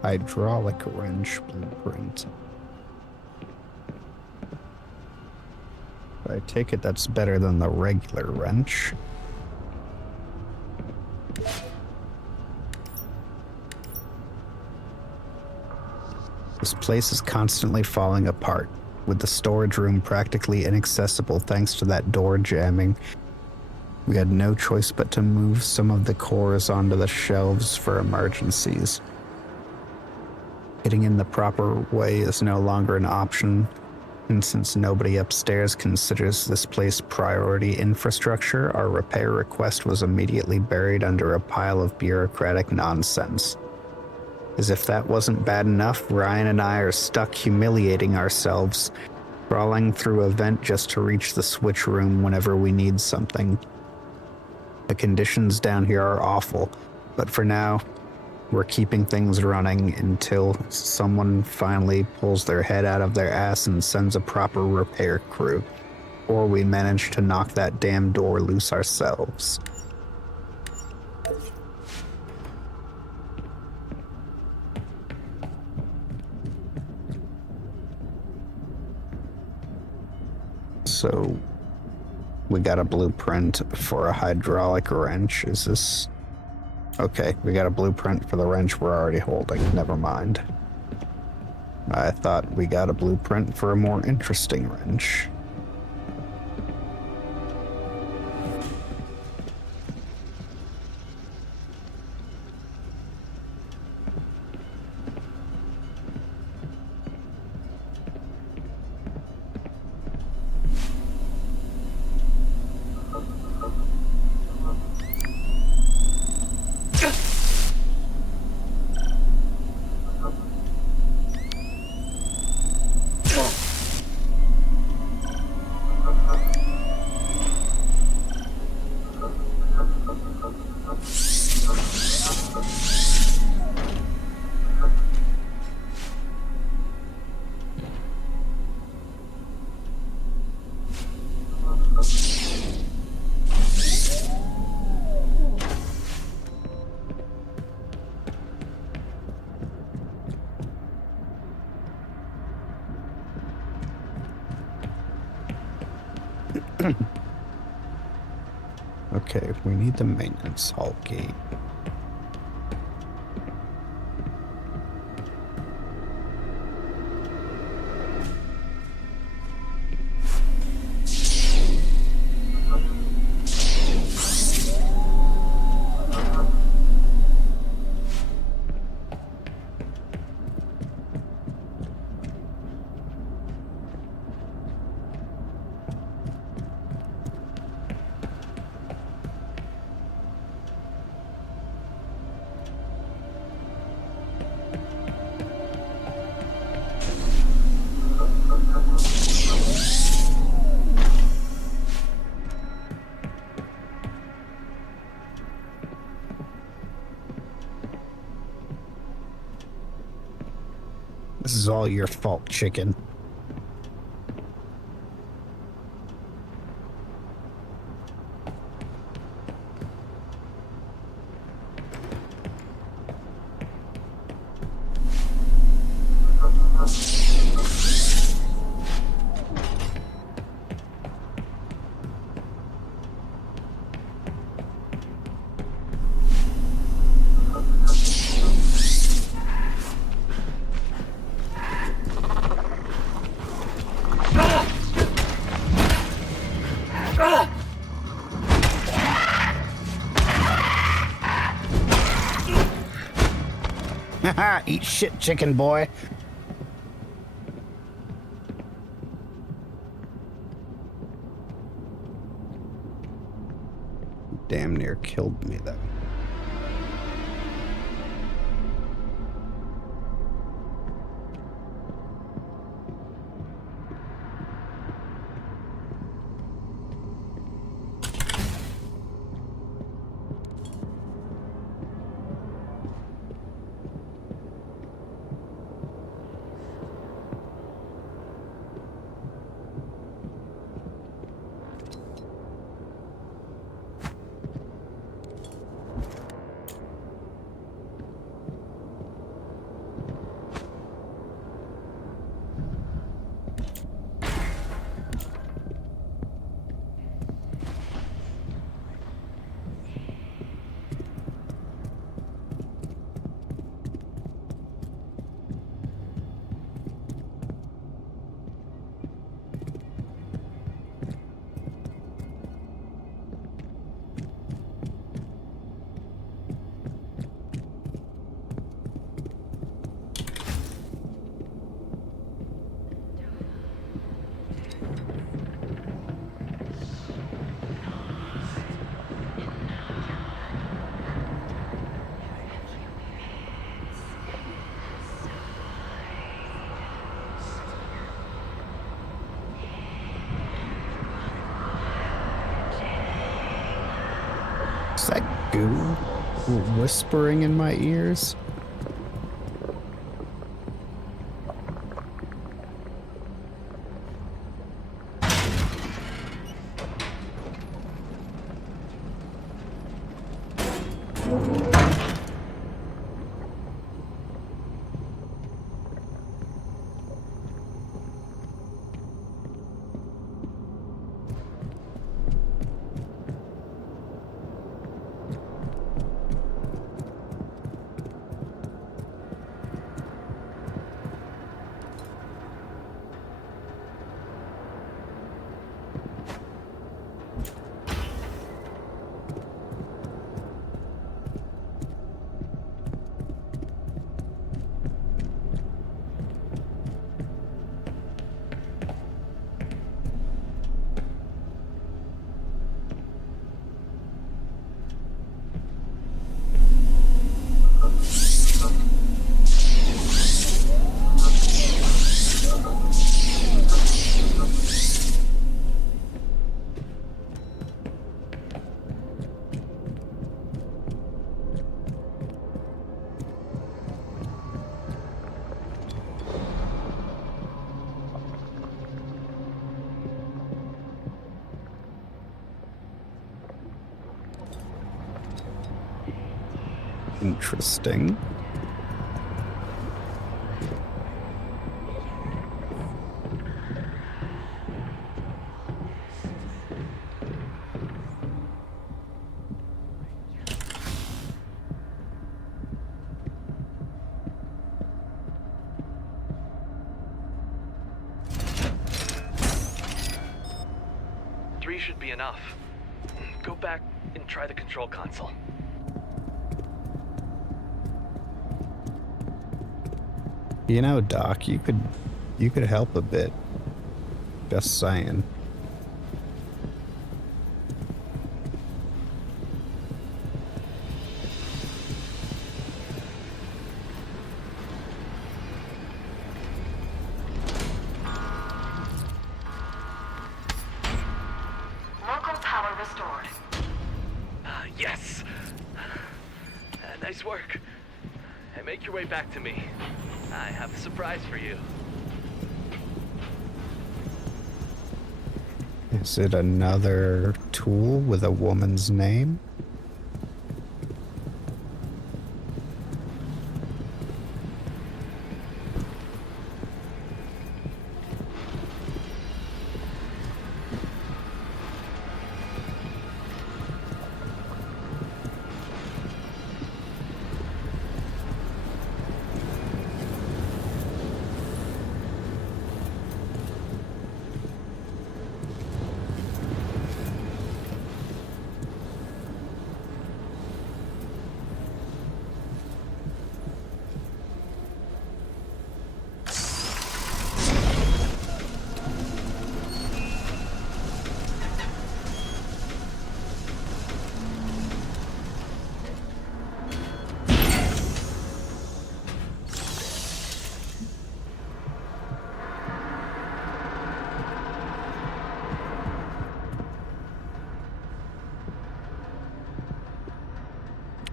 Hydraulic wrench blueprint. I take it that's better than the regular wrench. This place is constantly falling apart, with the storage room practically inaccessible thanks to that door jamming. We had no choice but to move some of the cores onto the shelves for emergencies. Getting in the proper way is no longer an option, and since nobody upstairs considers this place priority infrastructure, our repair request was immediately buried under a pile of bureaucratic nonsense. As if that wasn't bad enough, Ryan and I are stuck humiliating ourselves, crawling through a vent just to reach the switch room whenever we need something. The conditions down here are awful, but for now, we're keeping things running until someone finally pulls their head out of their ass and sends a proper repair crew, or we manage to knock that damn door loose ourselves. So, we got a blueprint for a hydraulic wrench. Is this... Okay, we got a blueprint for the wrench we're already holding. Never mind. I thought we got a blueprint for a more interesting wrench. Okay, we need the maintenance hall gate. This is all your fault, chicken. Haha, eat shit, chicken boy. Damn near killed me, though. Is that goo whispering in my ears? Interesting. Three should be enough. Go back and try the control console. You know, Doc, you could help a bit. Just saying. Local power restored. Yes! Nice work. And make your way back to me. I have a surprise for you. Is it another tool with a woman's name?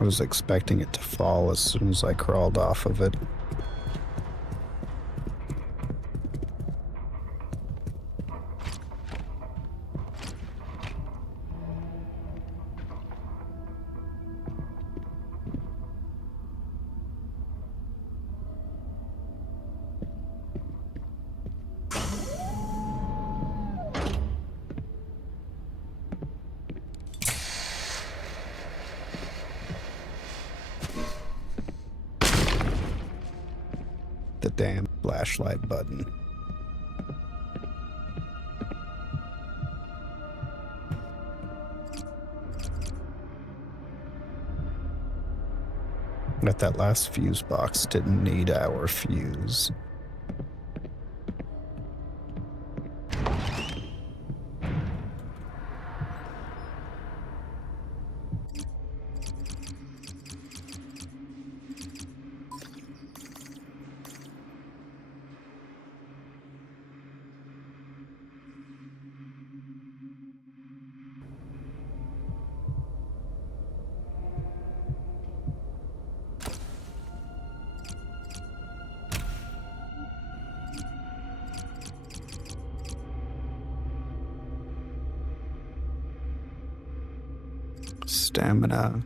was expecting it to fall as soon as I crawled off of it. The damn flashlight button. But that last fuse box didn't need our fuse. Stamina.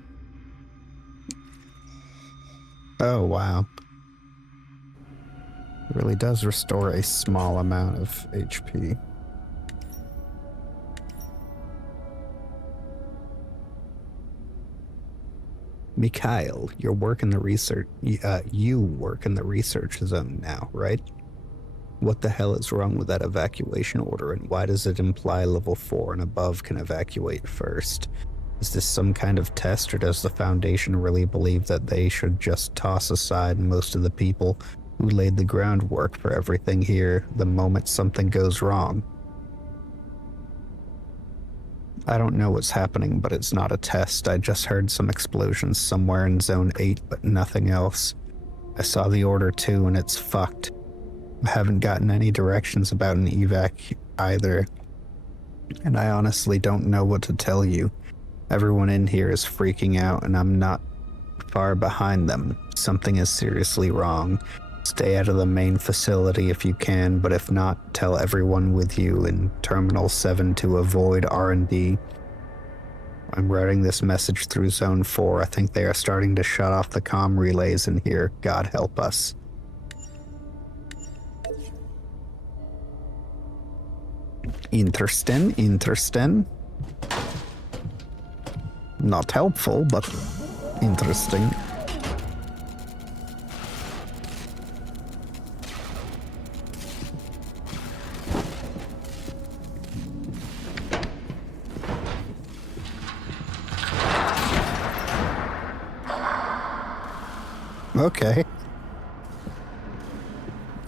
Oh, wow. It really does restore a small amount of HP. Mikhail, you work in the research zone now, right? What the hell is wrong with that evacuation order, and why does it imply level 4 and above can evacuate first? Is this some kind of test, or does the Foundation really believe that they should just toss aside most of the people who laid the groundwork for everything here the moment something goes wrong? I don't know what's happening, but it's not a test. I just heard some explosions somewhere in Zone 8, but nothing else. I saw the order too, and it's fucked. I haven't gotten any directions about an evac either, and I honestly don't know what to tell you. Everyone in here is freaking out, and I'm not far behind them. Something is seriously wrong. Stay out of the main facility if you can, but if not, tell everyone with you in Terminal 7 to avoid R&D. I'm routing this message through Zone 4. I think they are starting to shut off the comm relays in here. God help us. Interesting. Not helpful, but interesting. Okay.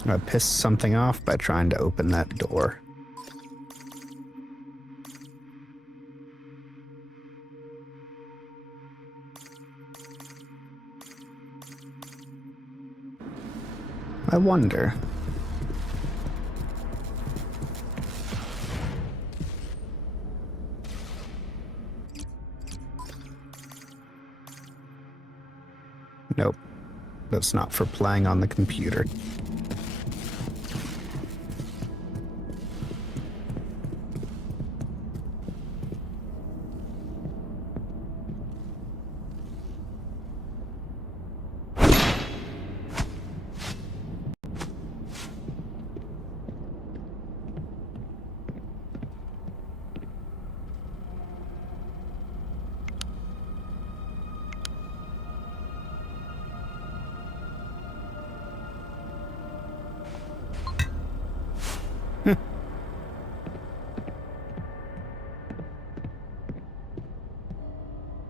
I pissed something off by trying to open that door. I wonder. Nope. That's not for playing on the computer.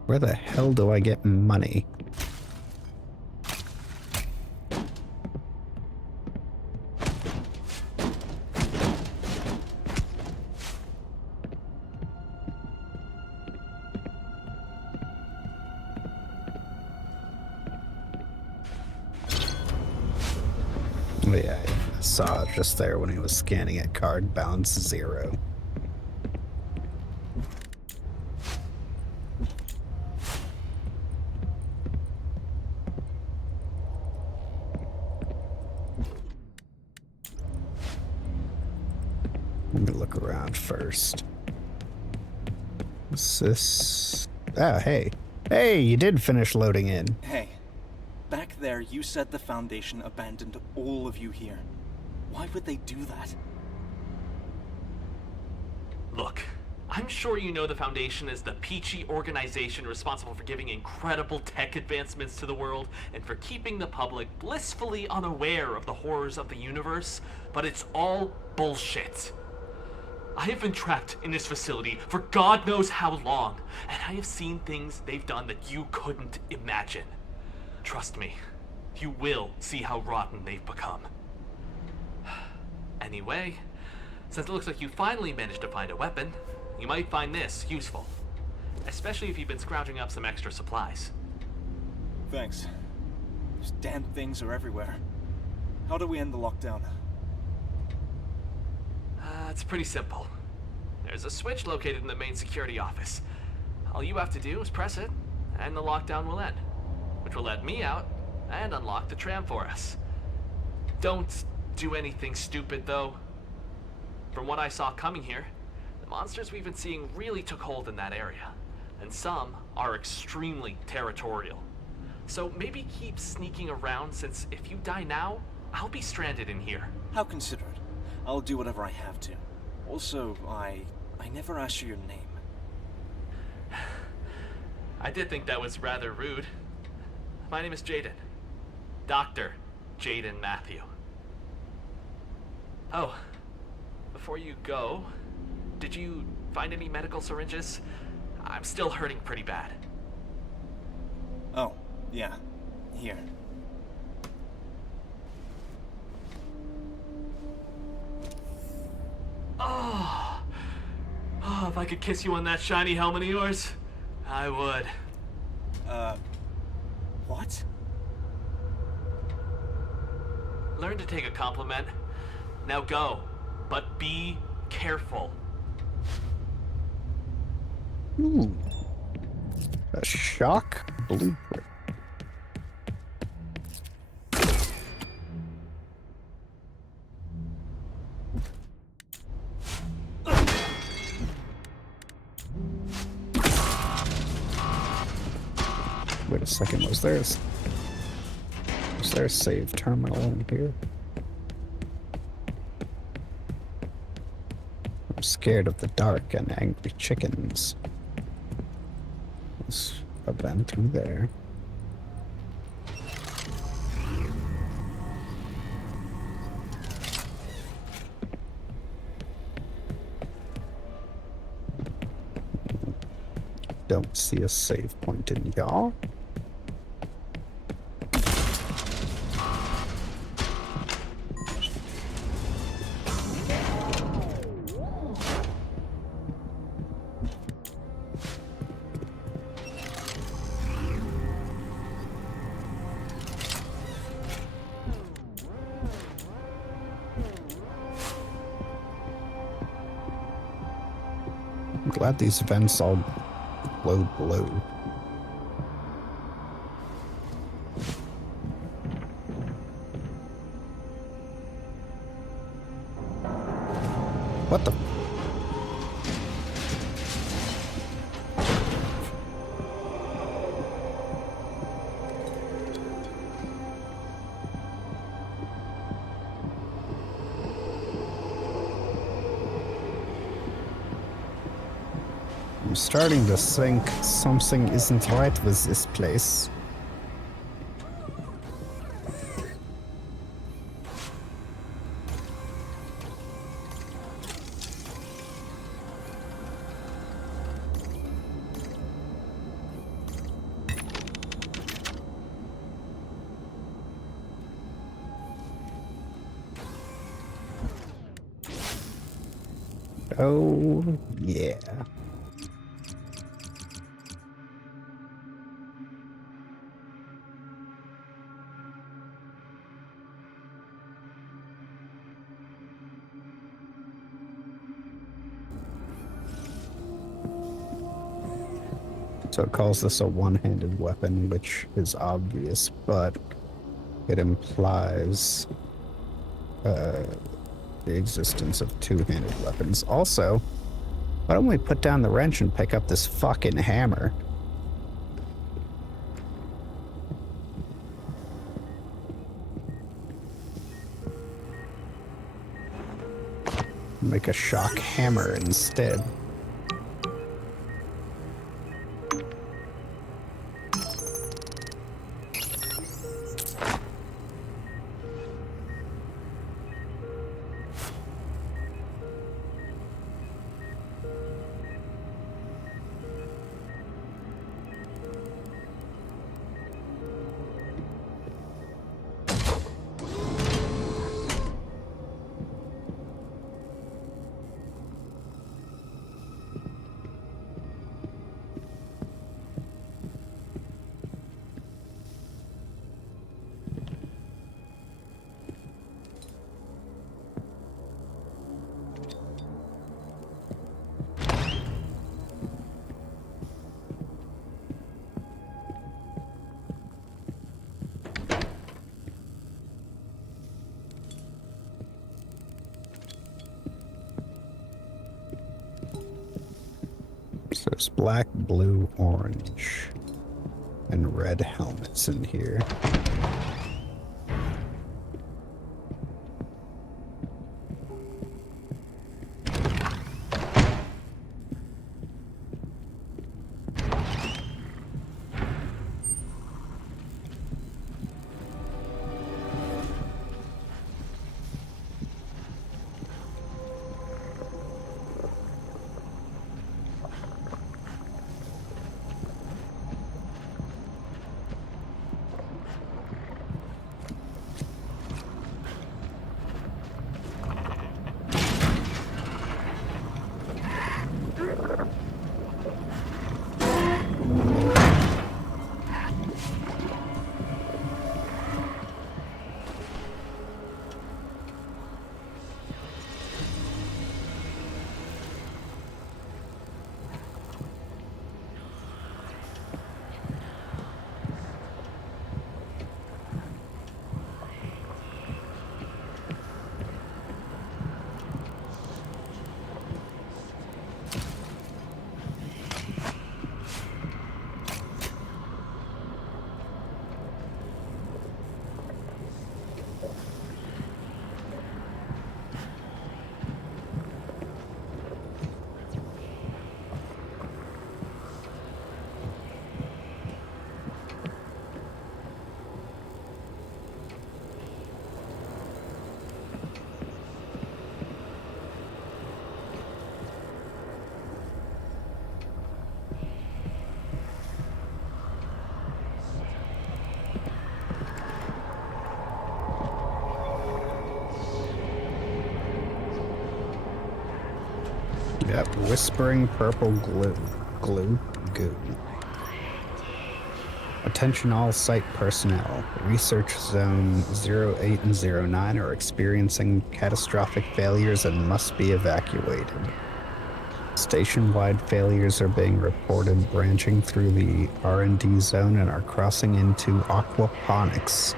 Where the hell do I get money? Oh yeah, I saw it just there when he was scanning it. Card balance 0. around first. What's this? Ah, hey. Hey, you did finish loading in. Hey, back there you said the Foundation abandoned all of you here. Why would they do that? Look, I'm sure you know the Foundation is the peachy organization responsible for giving incredible tech advancements to the world and for keeping the public blissfully unaware of the horrors of the universe, but it's all bullshit. I have been trapped in this facility for God knows how long, and I have seen things they've done that you couldn't imagine. Trust me, you will see how rotten they've become. Anyway, since it looks like you finally managed to find a weapon, you might find this useful. Especially if you've been scrounging up some extra supplies. Thanks. Those damn things are everywhere. How do we end the lockdown? It's pretty simple. There's a switch located in the main security office. All you have to do is press it, and the lockdown will end. Which will let me out, and unlock the tram for us. Don't do anything stupid, though. From what I saw coming here, the monsters we've been seeing really took hold in that area. And some are extremely territorial. So maybe keep sneaking around, since if you die now, I'll be stranded in here. How considerate. I'll do whatever I have to. Also, I never asked you your name. I did think that was rather rude. My name is Jaden. Dr. Jaden Matthew. Oh, before you go, did you find any medical syringes? I'm still hurting pretty bad. Oh, yeah. Here. Oh, if I could kiss you on that shiny helmet of yours, I would. What? Learn to take a compliment. Now go, but be careful. Ooh. A shock blueprint. Wait a second, was there a save terminal in here? I'm scared of the dark and angry chickens. Let's vent through there. Don't see a save point in y'all. I'm glad these vents all glow blue. What the? I'm starting to think something isn't right with this place. Oh, yeah. So it calls this a one-handed weapon, which is obvious, but it implies the existence of two-handed weapons. Also, why don't we put down the wrench and pick up this fucking hammer? Make a shock hammer instead. So there's black, blue, orange, and red helmets in here. Yep, whispering purple goo. Attention all site personnel. Research Zone 08 and 09 are experiencing catastrophic failures and must be evacuated. Station-wide failures are being reported branching through the R&D zone and are crossing into aquaponics.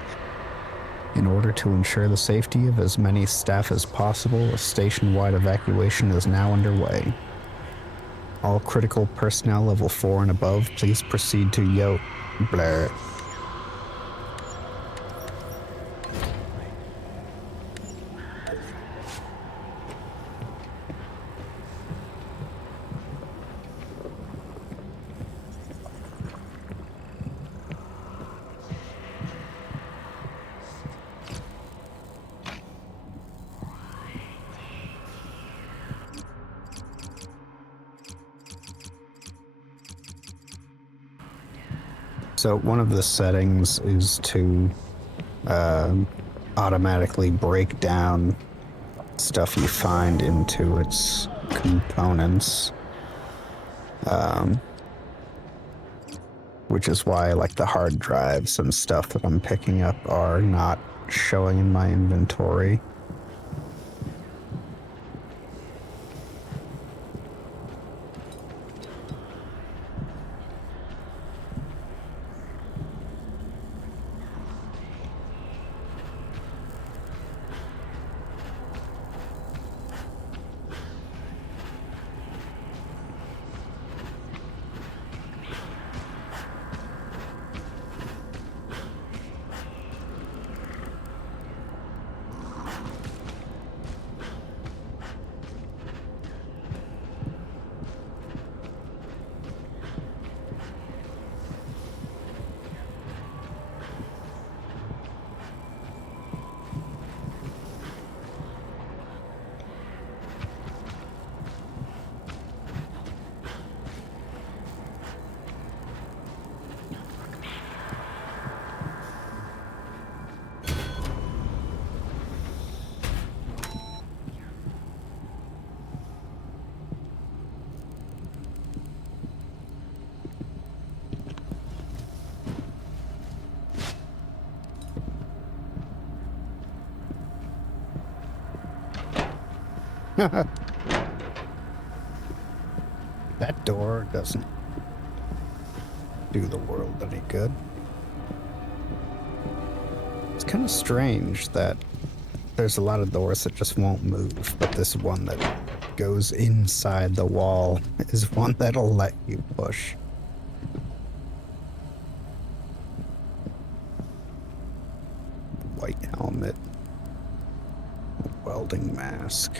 In order to ensure the safety of as many staff as possible, a station-wide evacuation is now underway. All critical personnel level 4 and above, please proceed to Blair. So one of the settings is to automatically break down stuff you find into its components. Which is why like the hard drives and stuff that I'm picking up are not showing in my inventory. That door doesn't do the world any good. It's kind of strange that there's a lot of doors that just won't move, but this one that goes inside the wall is one that'll let you push. White helmet. Welding mask.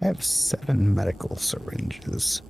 I have 7 medical syringes.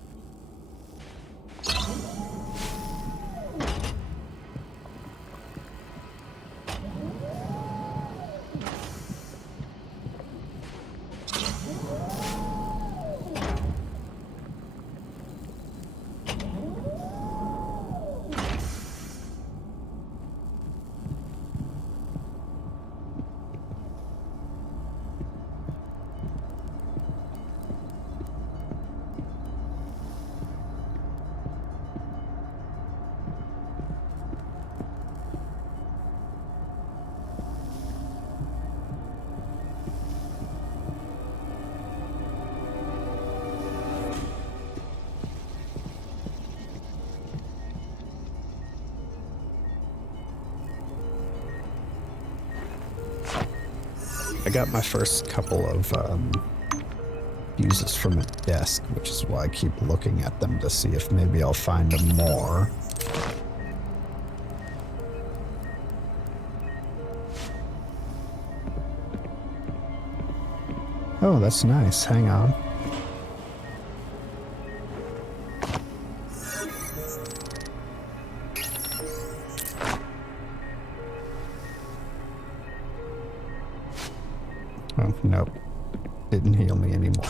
I got my first couple of fuses from a desk, which is why I keep looking at them to see if maybe I'll find more. Oh, that's nice. Hang on. Oh, nope. Didn't heal me anymore.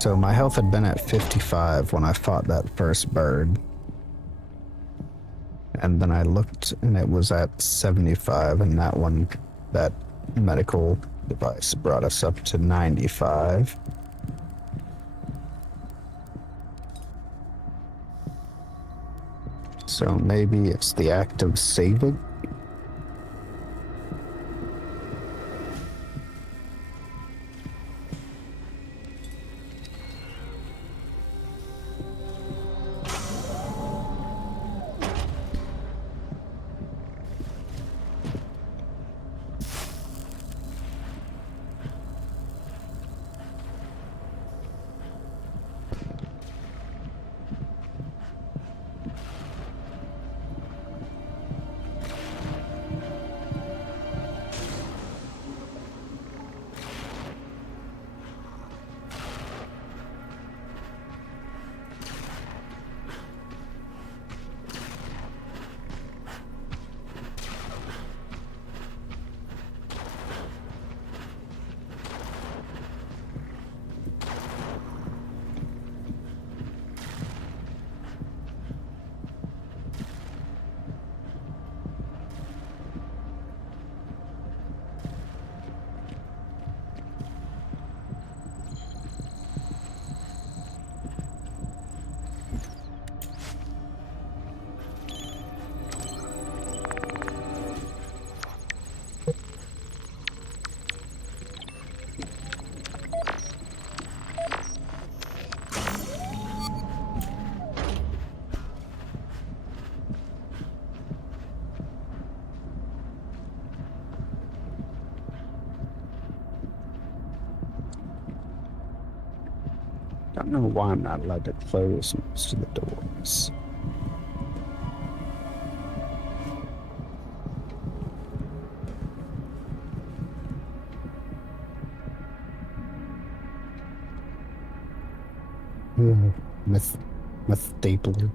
So my health had been at 55 when I fought that first bird. And then I looked and it was at 75, and that medical device brought us up to 95. So maybe it's the act of saving? I don't know why I'm not allowed to close most of the doors. My stapler.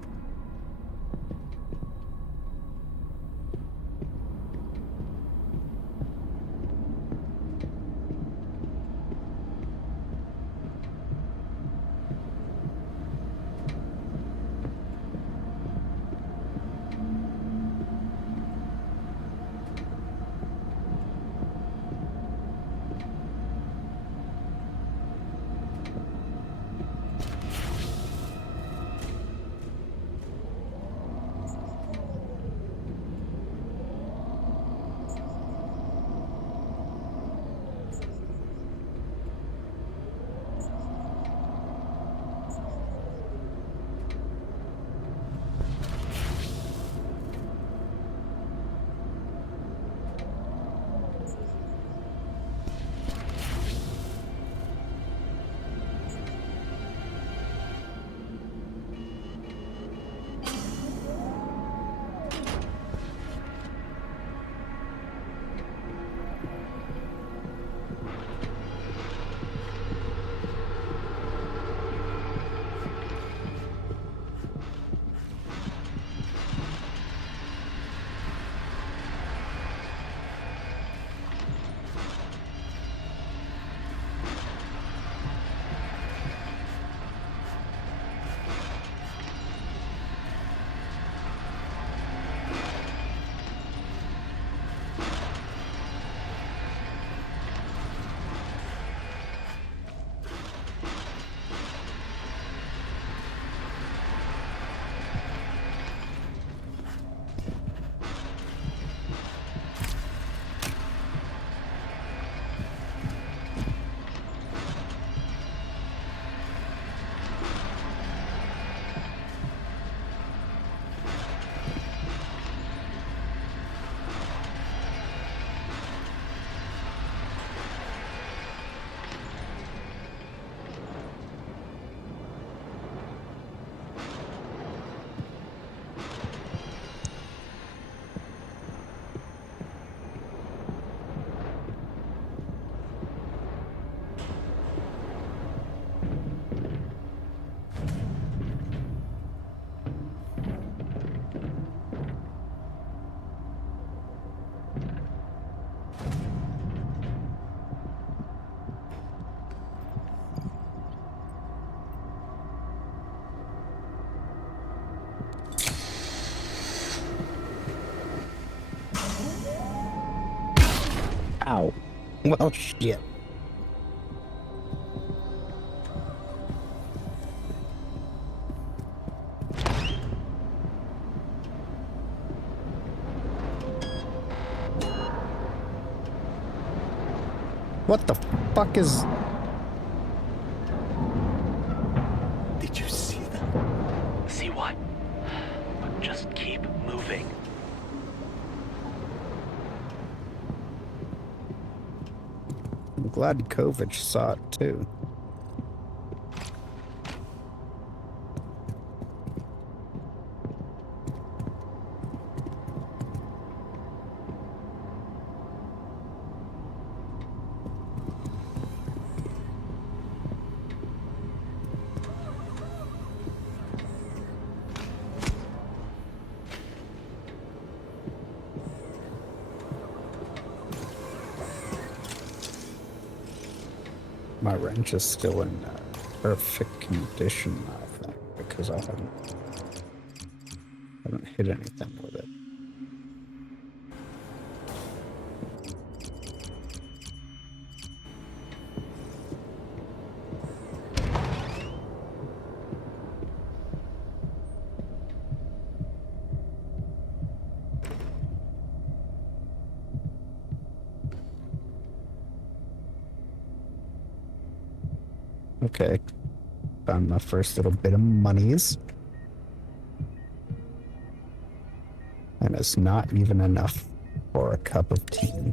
Ow. Well, shit. What the fuck is... Did you see that? See what? Just keep moving. I'm glad Kovich saw it too. My wrench is still in perfect condition, I think, because I haven't hit anything with it. Okay, found my first little bit of monies. And it's not even enough for a cup of tea.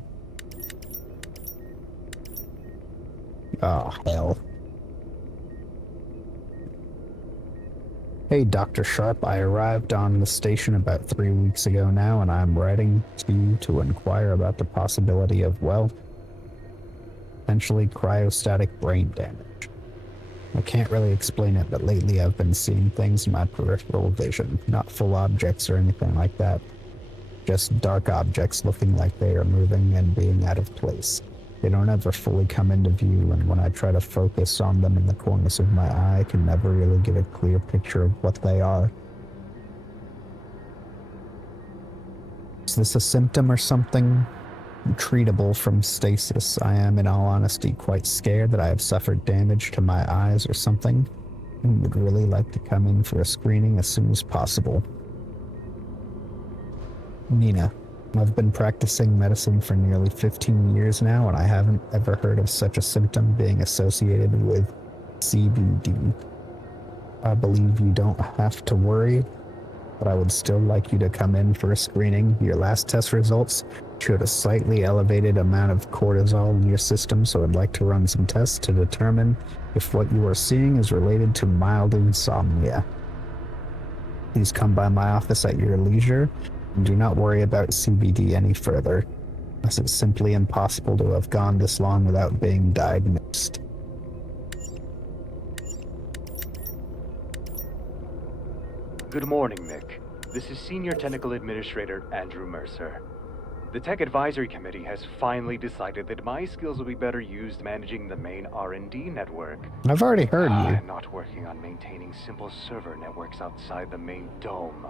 Oh, hell. Hey, Dr. Sharp, I arrived on the station about 3 weeks ago now, and I'm writing to you to inquire about the possibility of, well, potentially cryostatic brain damage. I can't really explain it, but lately I've been seeing things in my peripheral vision, not full objects or anything like that. Just dark objects looking like they are moving and being out of place. They don't ever fully come into view, and when I try to focus on them in the corners of my eye, I can never really get a clear picture of what they are. Is this a symptom or something treatable from stasis? I am, in all honesty, quite scared that I have suffered damage to my eyes or something, and would really like to come in for a screening as soon as possible. Nina. I've been practicing medicine for nearly 15 years now, and I haven't ever heard of such a symptom being associated with CBD. I believe you don't have to worry, but I would still like you to come in for a screening. Your last test results showed a slightly elevated amount of cortisol in your system, so I'd like to run some tests to determine if what you are seeing is related to mild insomnia. Please come by my office at your leisure, and do not worry about CBD any further, as it's simply impossible to have gone this long without being diagnosed. Good morning, Mick. This is Senior Technical Administrator Andrew Mercer. The Tech Advisory Committee has finally decided that my skills will be better used managing the main R&D network. I've already heard you. I'm not working on maintaining simple server networks outside the main dome.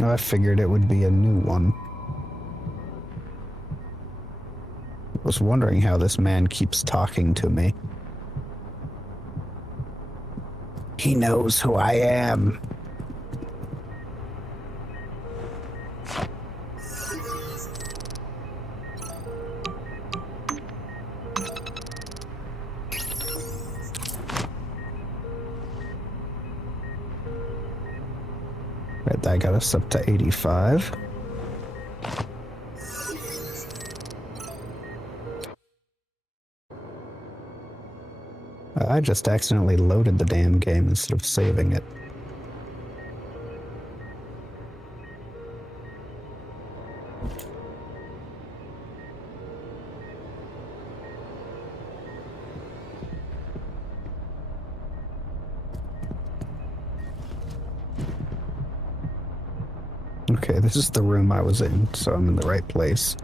I figured it would be a new one. I was wondering how this man keeps talking to me. He knows who I am. Right, that got us up to 85. I just accidentally loaded the damn game instead of saving it. Okay, this is the room I was in, so I'm in the right place.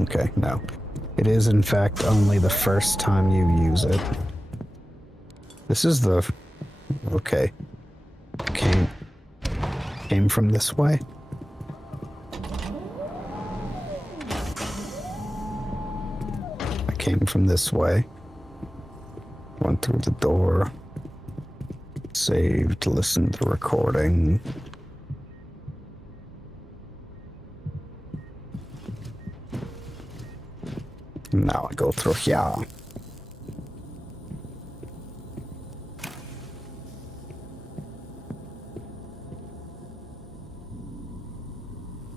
Okay, no. It is, in fact, only the first time you use it. This is the... Okay. Came from this way? I came from this way. Went through the door. Saved, listened to the recording. Now I go through here.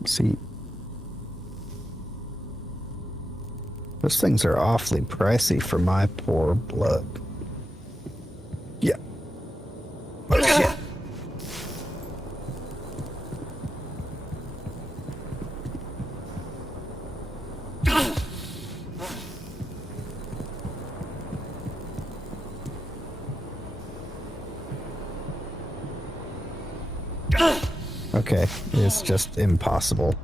See, those things are awfully pricey for my poor blood. Yeah. Oh, shit. Okay, it's just impossible.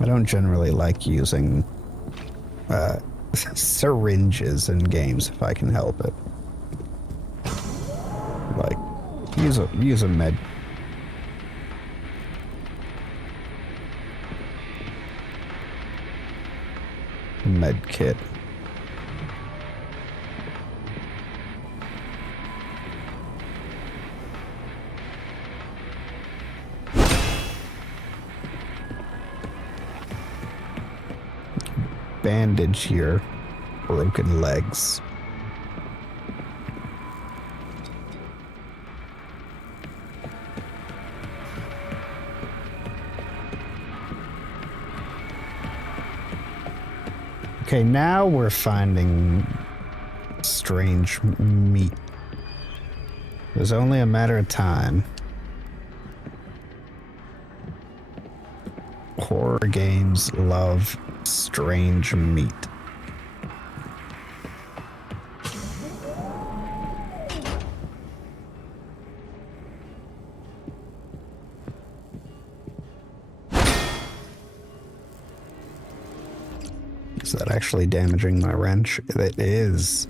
I don't generally like using syringes in games if I can help it. Like, use a med kit. Bandage here. Broken legs. Okay, now we're finding strange meat. It was only a matter of time. Horror games love strange meat. Is that actually damaging my wrench? It is.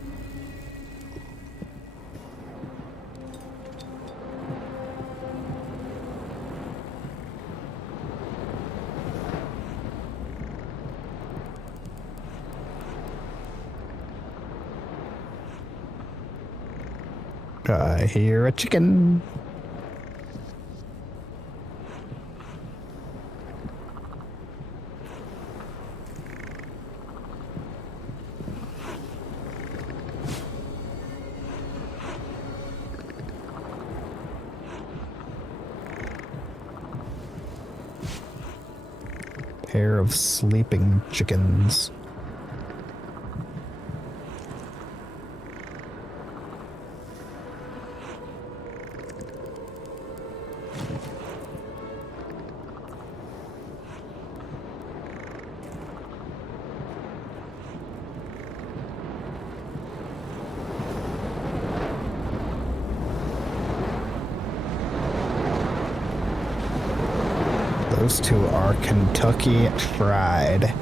I hear a chicken. Pair of sleeping chickens. Those two are Kentucky Fried.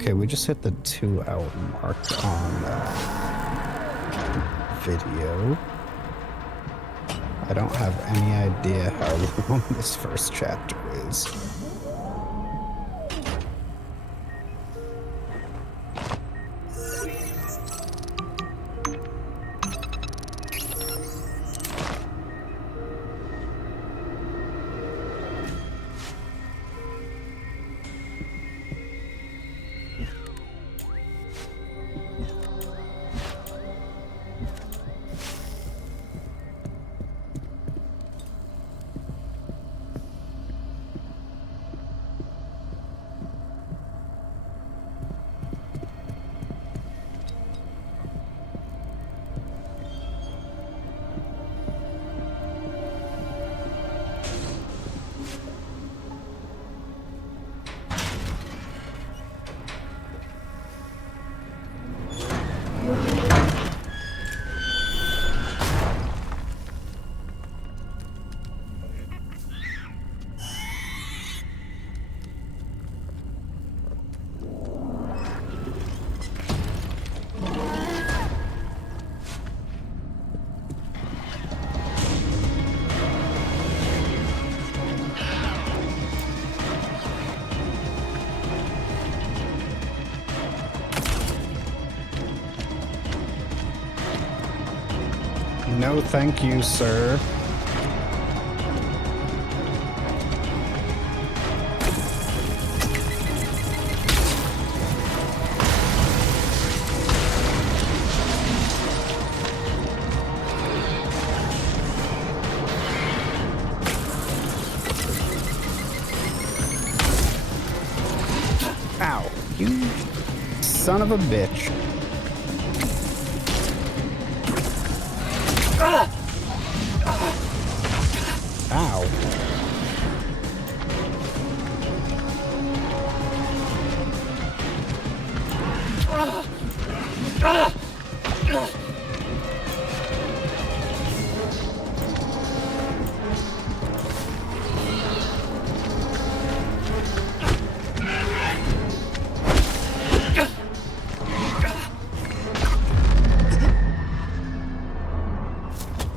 Okay, we just hit the 2-hour mark on video. I don't have any idea how long this first chapter is. No, thank you, sir. Ow, you son of a bitch. Ow.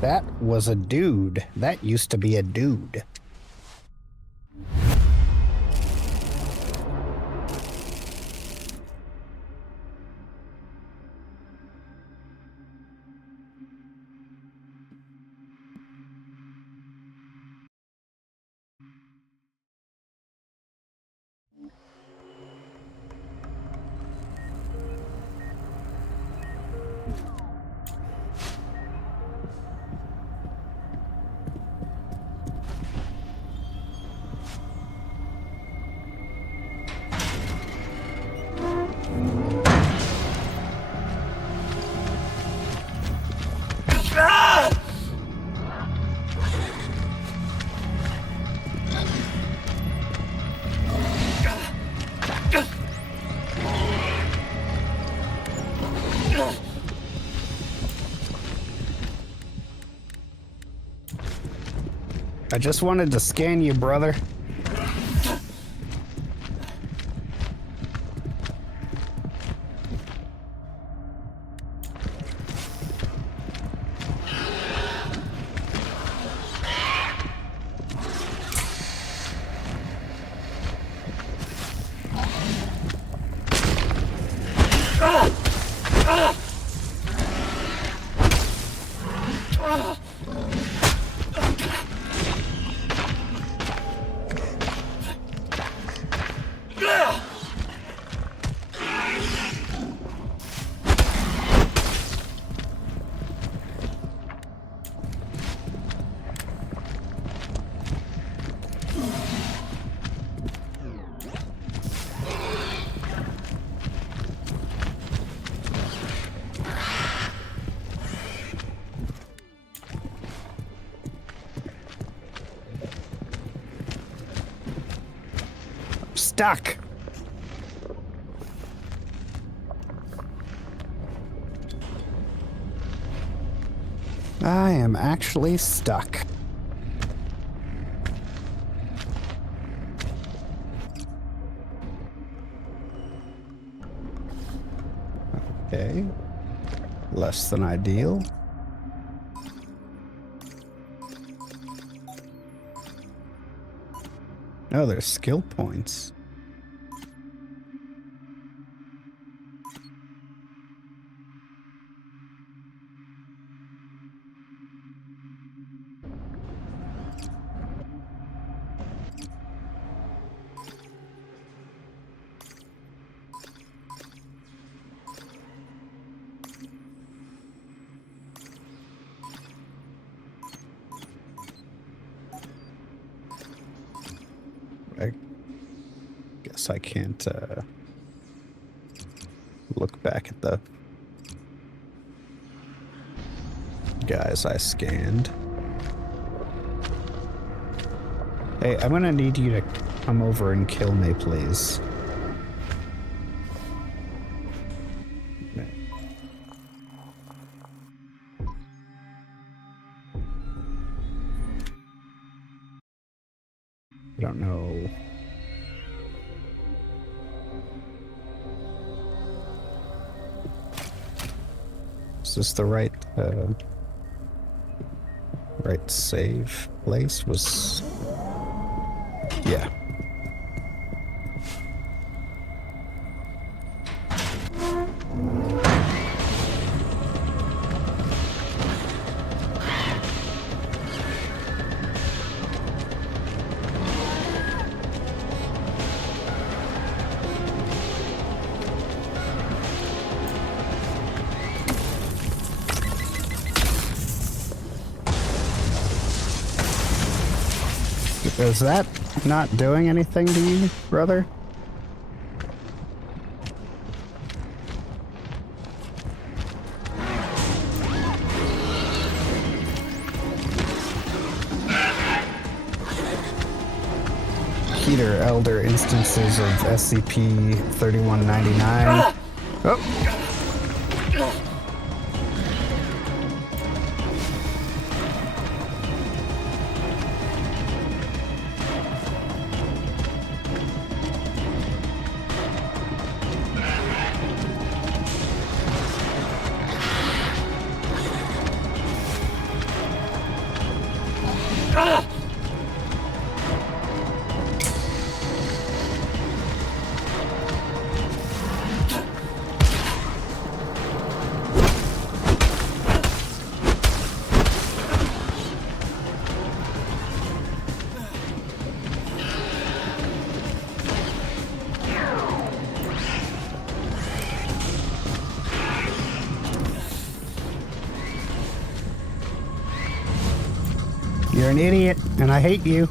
That was a dude. That used to be a dude. I just wanted to scan you, brother. Stuck. I am actually stuck. Okay. Less than ideal. Oh, there's skill points. I guess I can't look back at the guys I scanned. Hey, I'm gonna need you to come over and kill me, please. I don't know. Is this the right save place? Was... yeah. Is that not doing anything to you, brother? Peter Elder instances of SCP-3199. Oh! You're an idiot, and I hate you.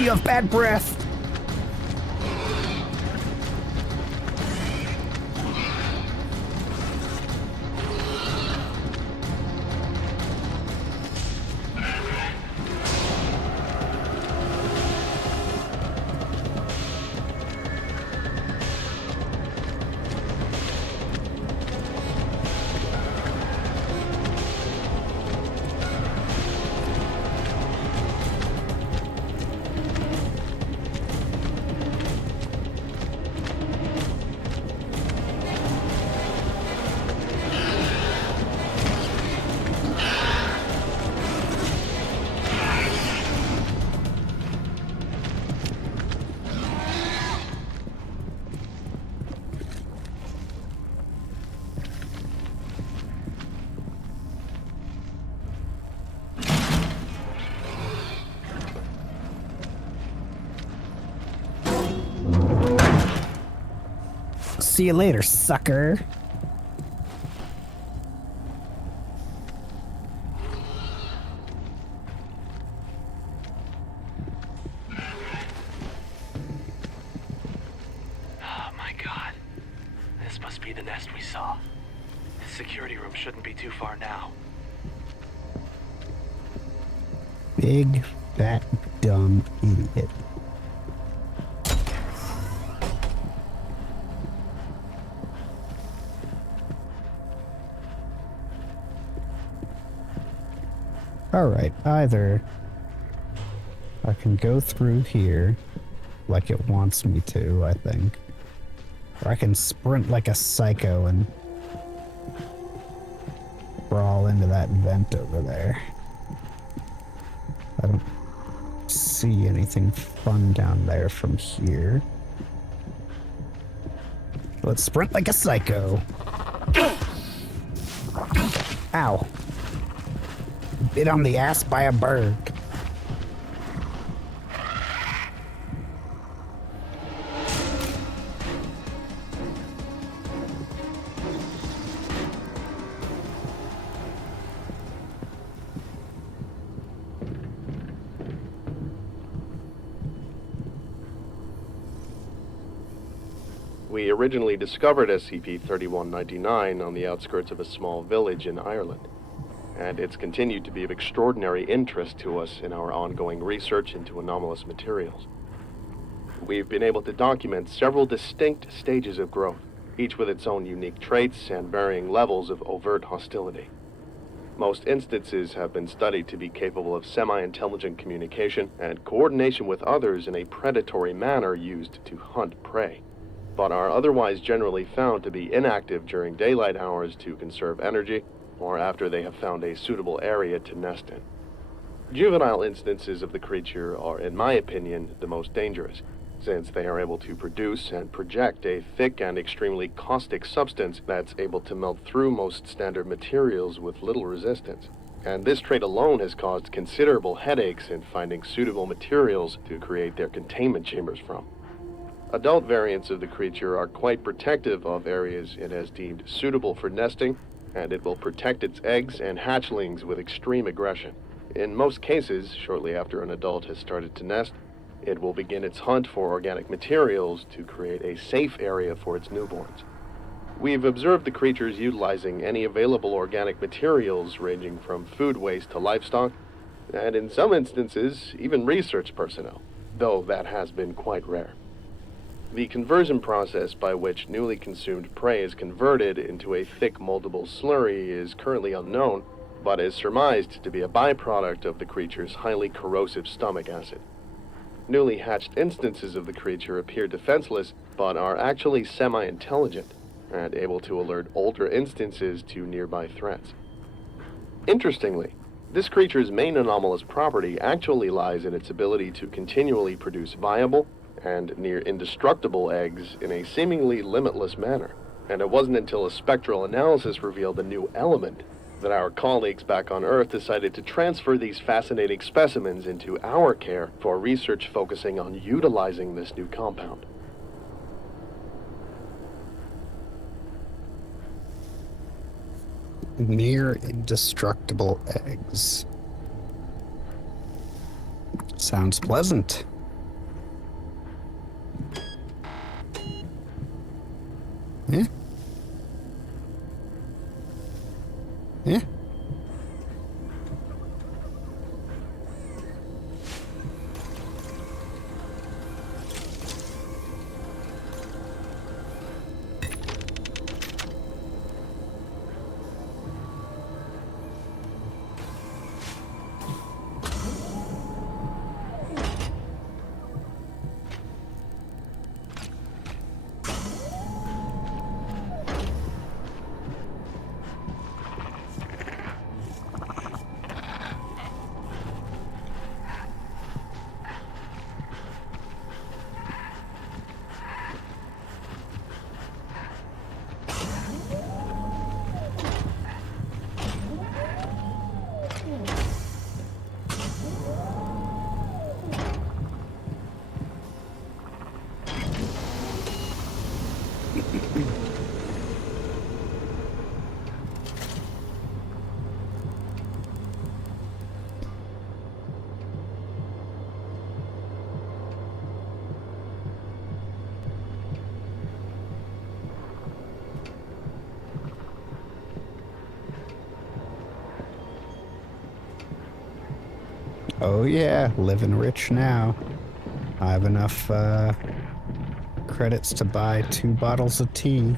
You have bad breath. See you later, sucker. Oh my god. This must be the nest we saw. The security room shouldn't be too far now. Big, fat, dumb idiot. Alright, either I can go through here like it wants me to, I think. Or I can sprint like a psycho and crawl into that vent over there. I don't see anything fun down there from here. Let's sprint like a psycho. Ow. Bit on the ass by a bird. We originally discovered SCP-3199 on the outskirts of a small village in Ireland, and it's continued to be of extraordinary interest to us in our ongoing research into anomalous materials. We've been able to document several distinct stages of growth, each with its own unique traits and varying levels of overt hostility. Most instances have been studied to be capable of semi-intelligent communication and coordination with others in a predatory manner used to hunt prey, but are otherwise generally found to be inactive during daylight hours to conserve energy, or after they have found a suitable area to nest in. Juvenile instances of the creature are, in my opinion, the most dangerous, since they are able to produce and project a thick and extremely caustic substance that's able to melt through most standard materials with little resistance. And this trait alone has caused considerable headaches in finding suitable materials to create their containment chambers from. Adult variants of the creature are quite protective of areas it has deemed suitable for nesting, and it will protect its eggs and hatchlings with extreme aggression. In most cases, shortly after an adult has started to nest, it will begin its hunt for organic materials to create a safe area for its newborns. We've observed the creatures utilizing any available organic materials ranging from food waste to livestock, and in some instances, even research personnel, though that has been quite rare. The conversion process by which newly consumed prey is converted into a thick moldable slurry is currently unknown, but is surmised to be a byproduct of the creature's highly corrosive stomach acid. Newly hatched instances of the creature appear defenseless, but are actually semi-intelligent, and able to alert older instances to nearby threats. Interestingly, this creature's main anomalous property actually lies in its ability to continually produce viable and near indestructible eggs in a seemingly limitless manner, and it wasn't until a spectral analysis revealed a new element that our colleagues back on Earth decided to transfer these fascinating specimens into our care for research focusing on utilizing this new compound. Near indestructible eggs. Sounds pleasant. Yeah? Yeah? Oh yeah, living rich now. I have enough credits to buy 2 bottles of tea.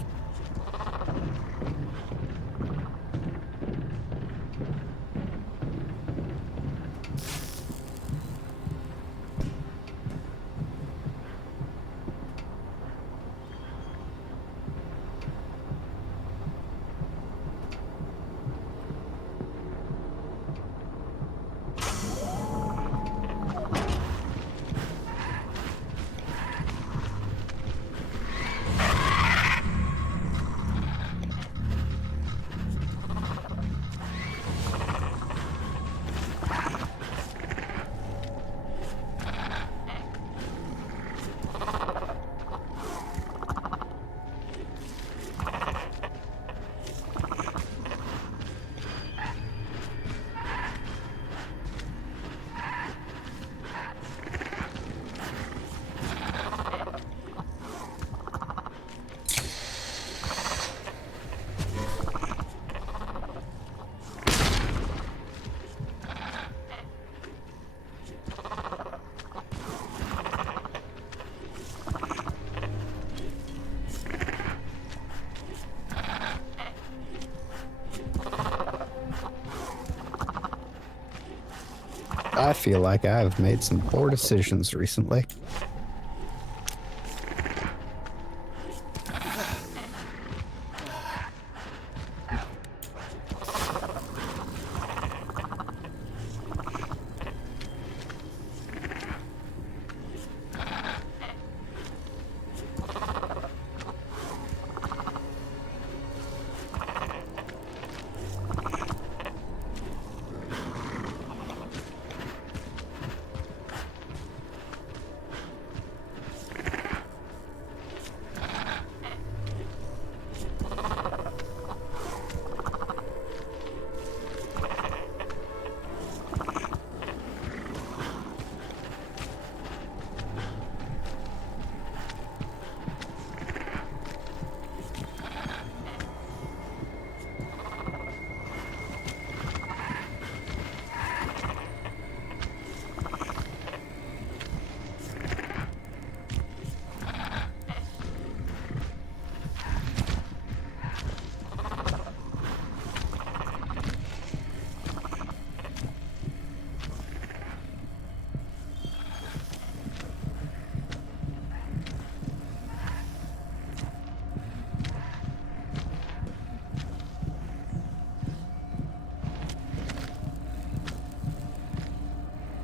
I feel like I've made some poor decisions recently.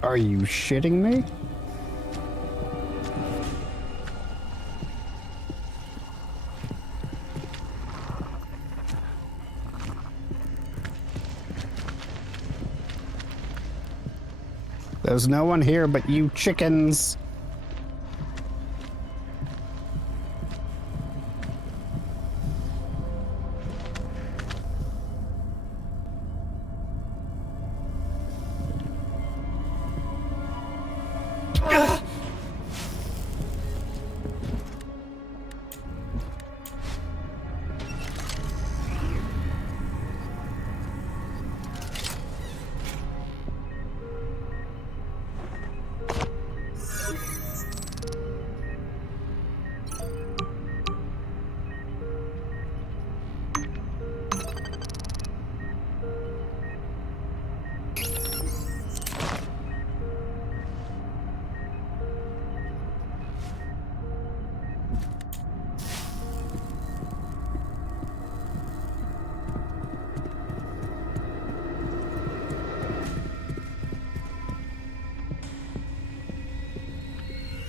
Are you shitting me? There's no one here but you chickens.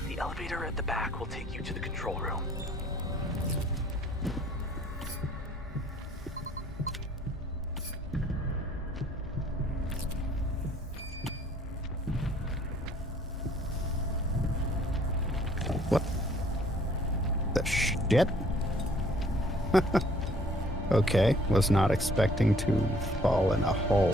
The elevator at the back will take you to the control room. What the shit? Okay, was not expecting to fall in a hole.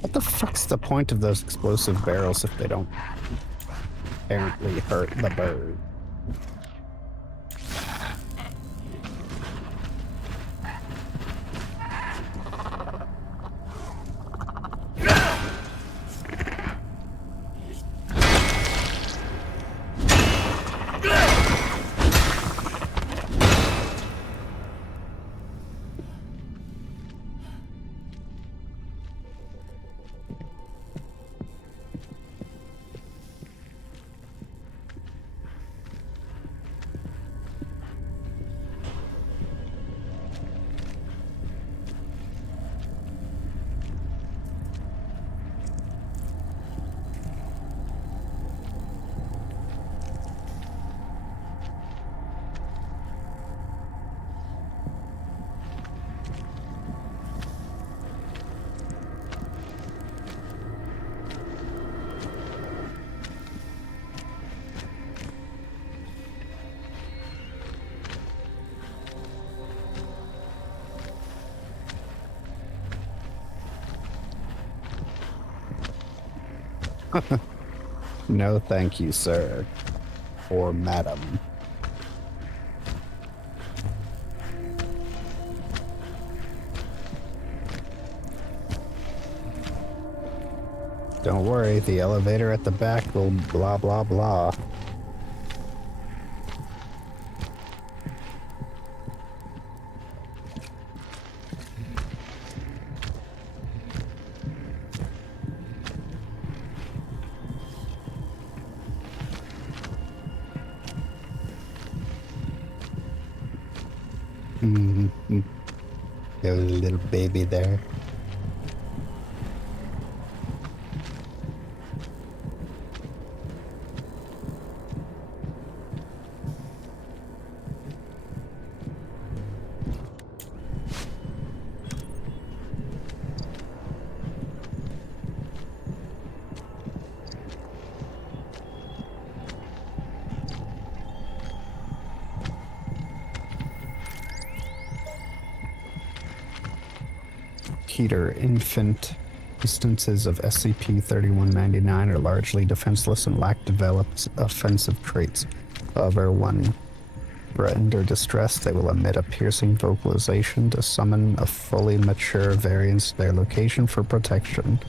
What the fuck's the point of those explosive barrels if they don't apparently hurt the bird? No thank you, sir. Or madam. Don't worry, the elevator at the back will blah blah blah. Mm-hmm. There was a little baby there. Peter, infant instances of SCP-3199 are largely defenseless and lack developed offensive traits. However, when threatened or distressed, they will emit a piercing vocalization to summon a fully mature variant to their location for protection.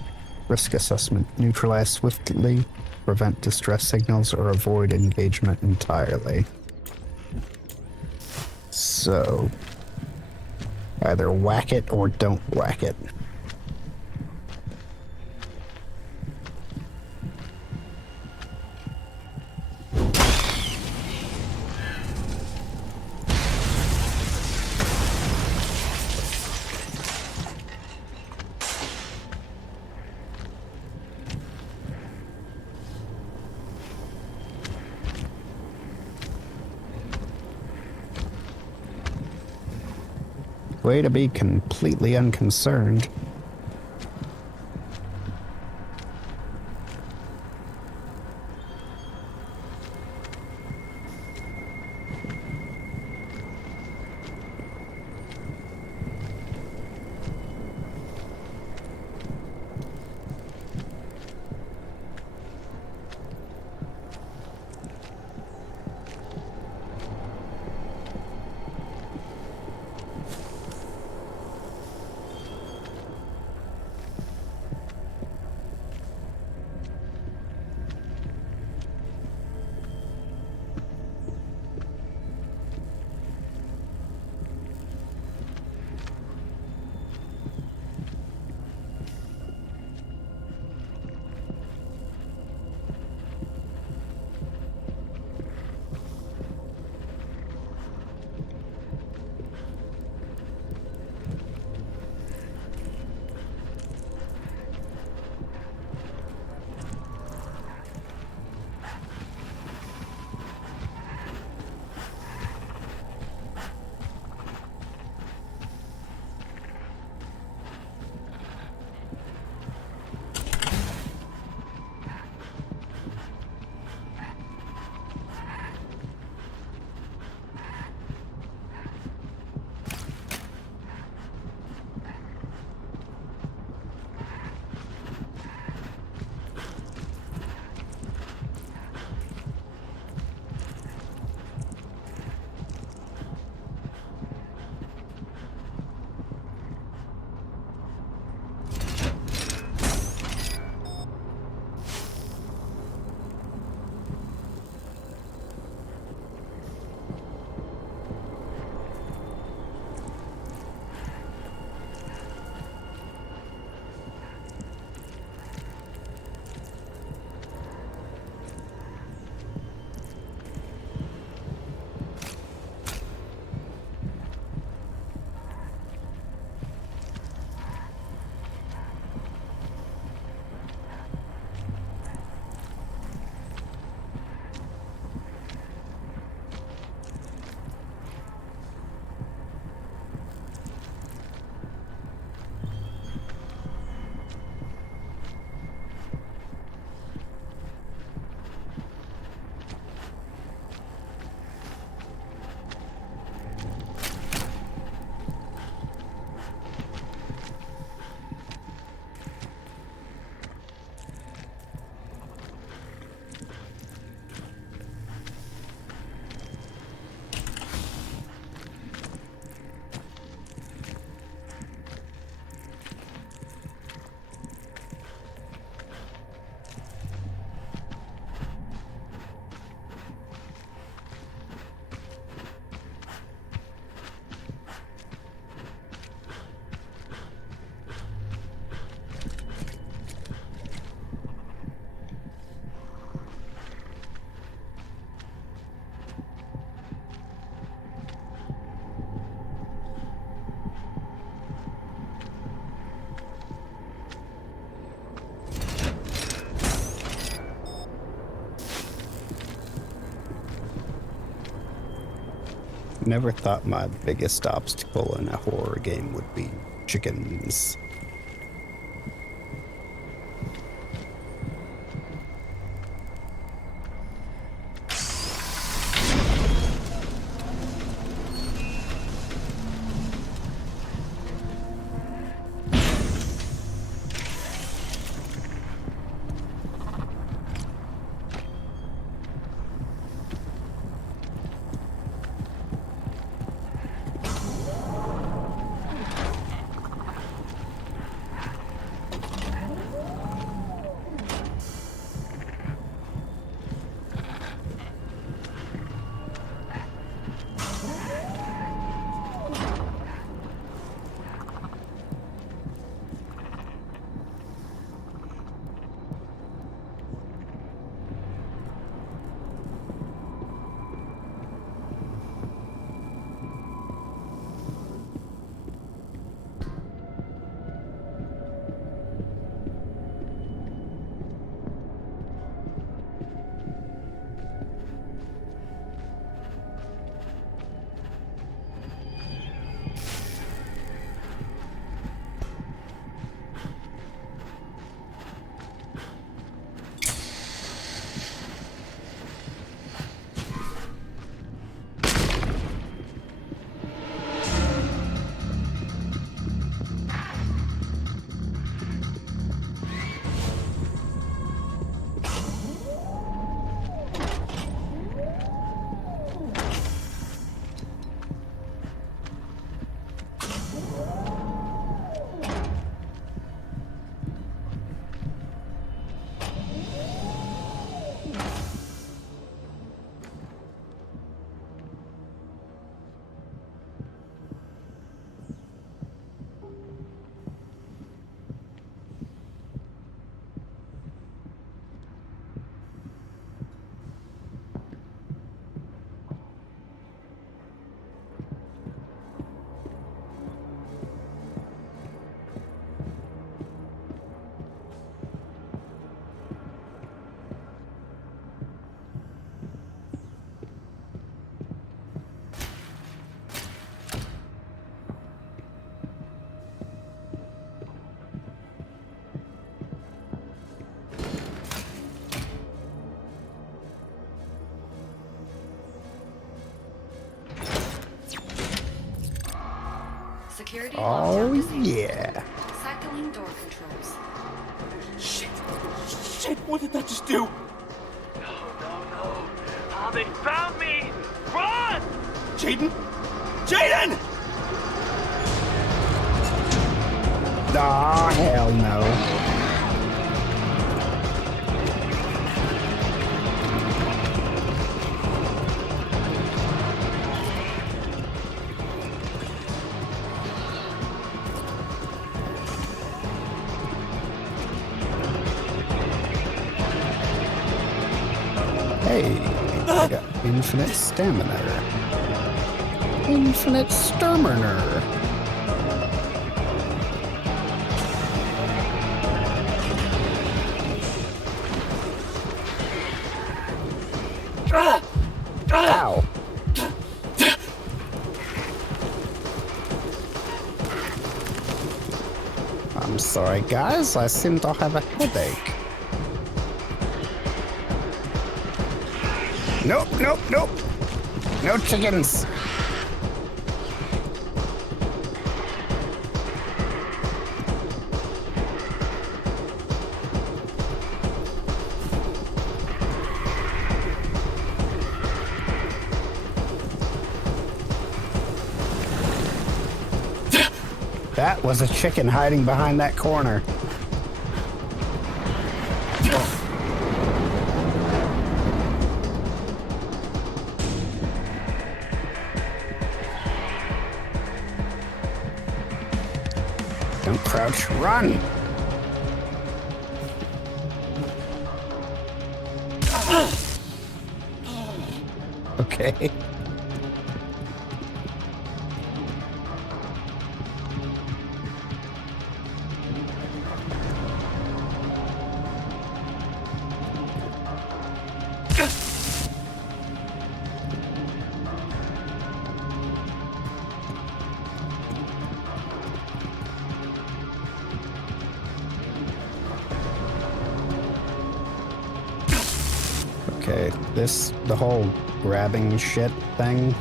Risk assessment: neutralize swiftly, prevent distress signals, or avoid engagement entirely. So, either whack it or don't whack it. Way to be completely unconcerned. Never thought my biggest obstacle in a horror game would be chickens. Security Oh, lockdown disabled. yeah. Cycling door controls. Shit! Shit, what did that just do? No. Ah, they found me! Run! Jaden? Jaden! Aw, hell no. Hey, I got infinite stamina. Infinite stamina. Ow. I'm sorry, guys. I seem to have a headache. Nope. No chickens. That was a chicken hiding behind that corner. Don't crouch, run! Okay. Okay, the whole grabbing shit thing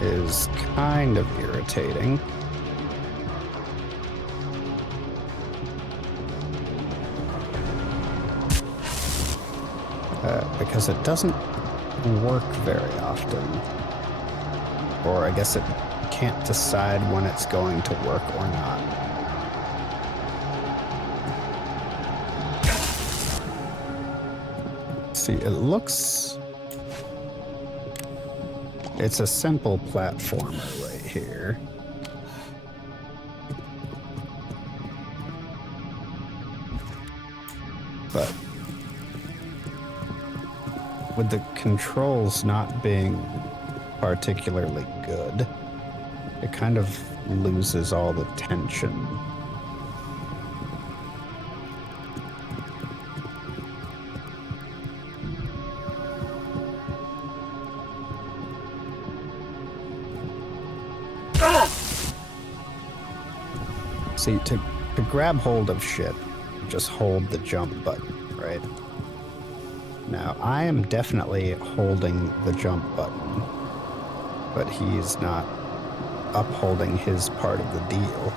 is kind of irritating. Because it doesn't work very often. Or I guess it can't decide when it's going to work or not. See, it looks... It's a simple platformer right here. But with the controls not being particularly good, it kind of loses all the tension. See, to grab hold of shit, just hold the jump button, right? Now, I am definitely holding the jump button, but he's not upholding his part of the deal.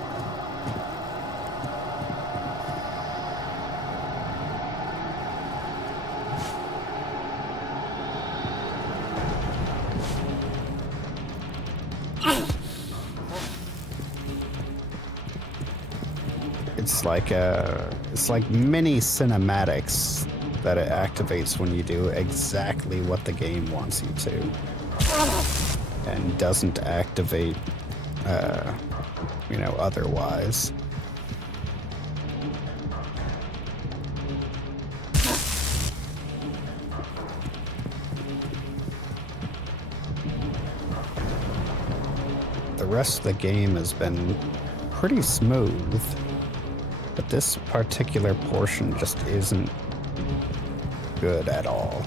It's like mini cinematics that it activates when you do exactly what the game wants you to, and doesn't activate, otherwise. The rest of the game has been pretty smooth, but this particular portion just isn't good at all.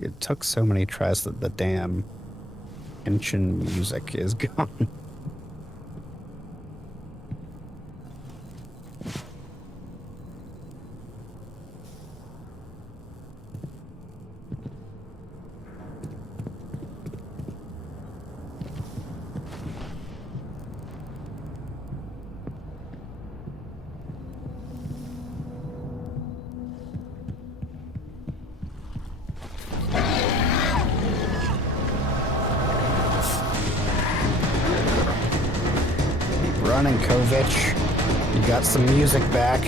It took so many tries that the damn tension music is gone. Running, Kovich. You got some music back.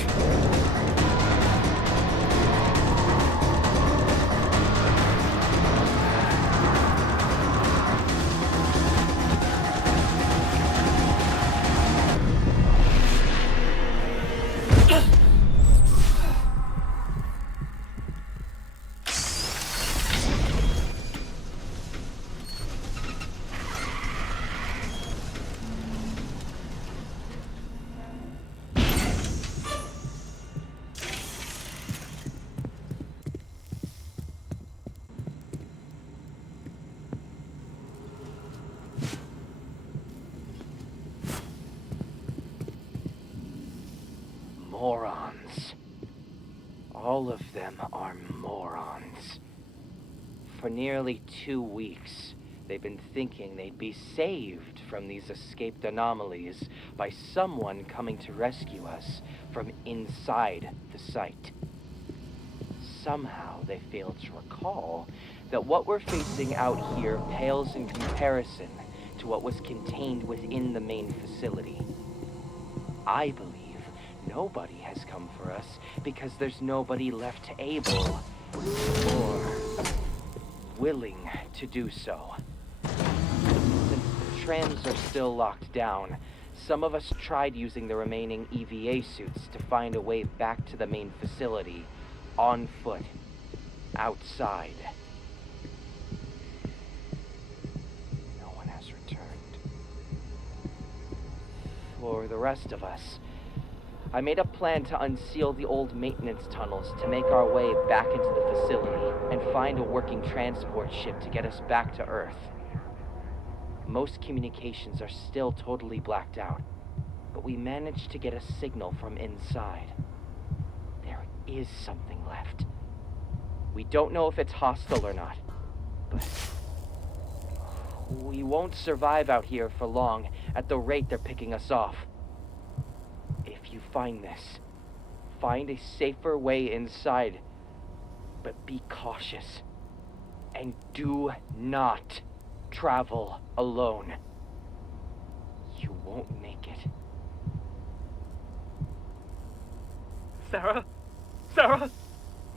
Morons. All of them are morons. For nearly 2 weeks, they've been thinking they'd be saved from these escaped anomalies by someone coming to rescue us from inside the site. Somehow they failed to recall that what we're facing out here pales in comparison to what was contained within the main facility. I believe nobody has come for us because there's nobody left able or willing to do so. Since the trams are still locked down, some of us tried using the remaining EVA suits to find a way back to the main facility on foot. outside. No one has returned. For the rest of us, I made a plan to unseal the old maintenance tunnels to make our way back into the facility and find a working transport ship to get us back to Earth. Most communications are still totally blacked out, but we managed to get a signal from inside. There is something left. We don't know if it's hostile or not, but we won't survive out here for long at the rate they're picking us off. If you find this, find a safer way inside, but be cautious. And do not travel alone. You won't make it. Sarah? Sarah?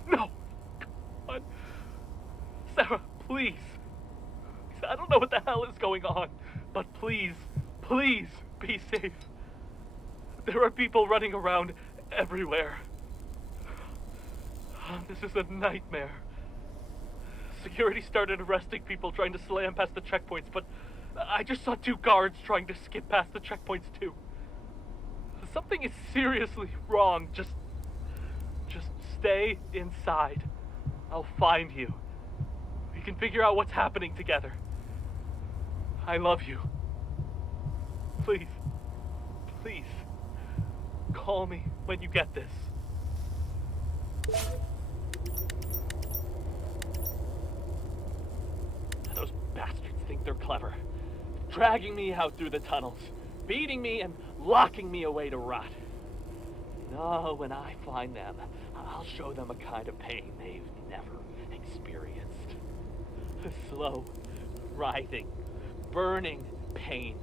No! Come on. Sarah, please. I don't know what the hell is going on, but please, please be safe. There are people running around everywhere. This is a nightmare. Security started arresting people trying to slam past the checkpoints, but I just saw 2 guards trying to skip past the checkpoints too. Something is seriously wrong. Just stay inside. I'll find you. We can figure out what's happening together. I love you. Please, please, call me when you get this. Those bastards think they're clever. Dragging me out through the tunnels, beating me and locking me away to rot. No, when I find them, I'll show them a kind of pain they've never experienced. The slow, writhing, burning pain.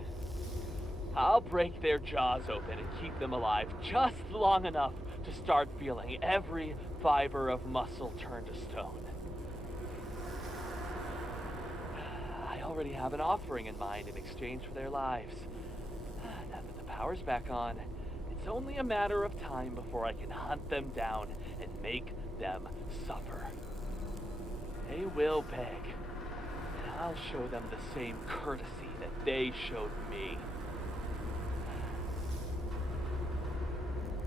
I'll break their jaws open and keep them alive just long enough to start feeling every fiber of muscle turn to stone. I already have an offering in mind in exchange for their lives. Now that the power's back on, it's only a matter of time before I can hunt them down and make them suffer. They will beg, and I'll show them the same courtesy that they showed me.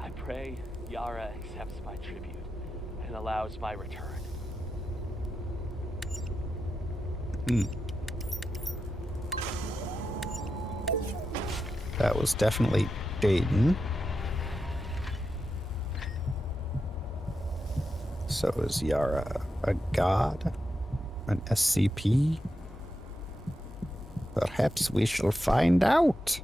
I pray Yara accepts my tribute and allows my return. That was definitely Dayton. So is Yara a god? An SCP? Perhaps we shall find out.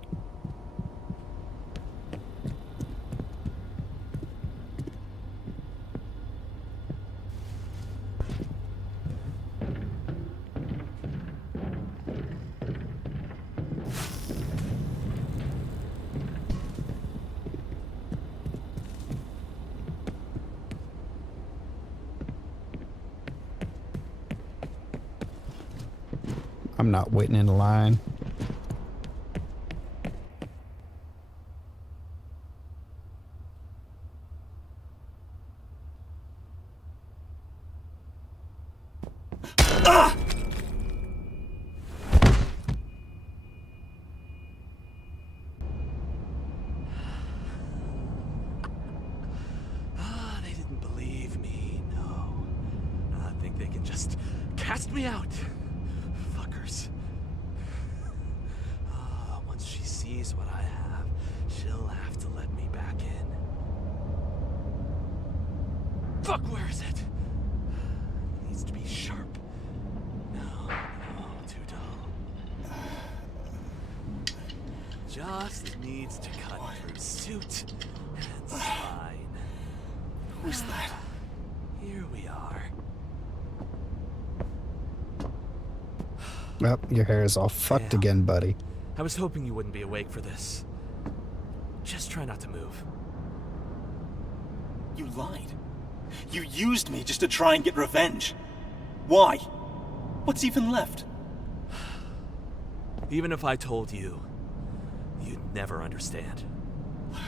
I'm not waiting in line. They didn't believe me, no. I think they can just cast me out. Fuckers. Once she sees what I have, she'll have to let me back in. Fuck, where is it? It needs to be sharp. No, too dull. Just needs to cut through suit and spine. Who's that? Here we are. Well, your hair is all fucked again, buddy. I was hoping you wouldn't be awake for this. Just try not to move. You lied. You used me just to try and get revenge. Why? What's even left? Even if I told you, you'd never understand.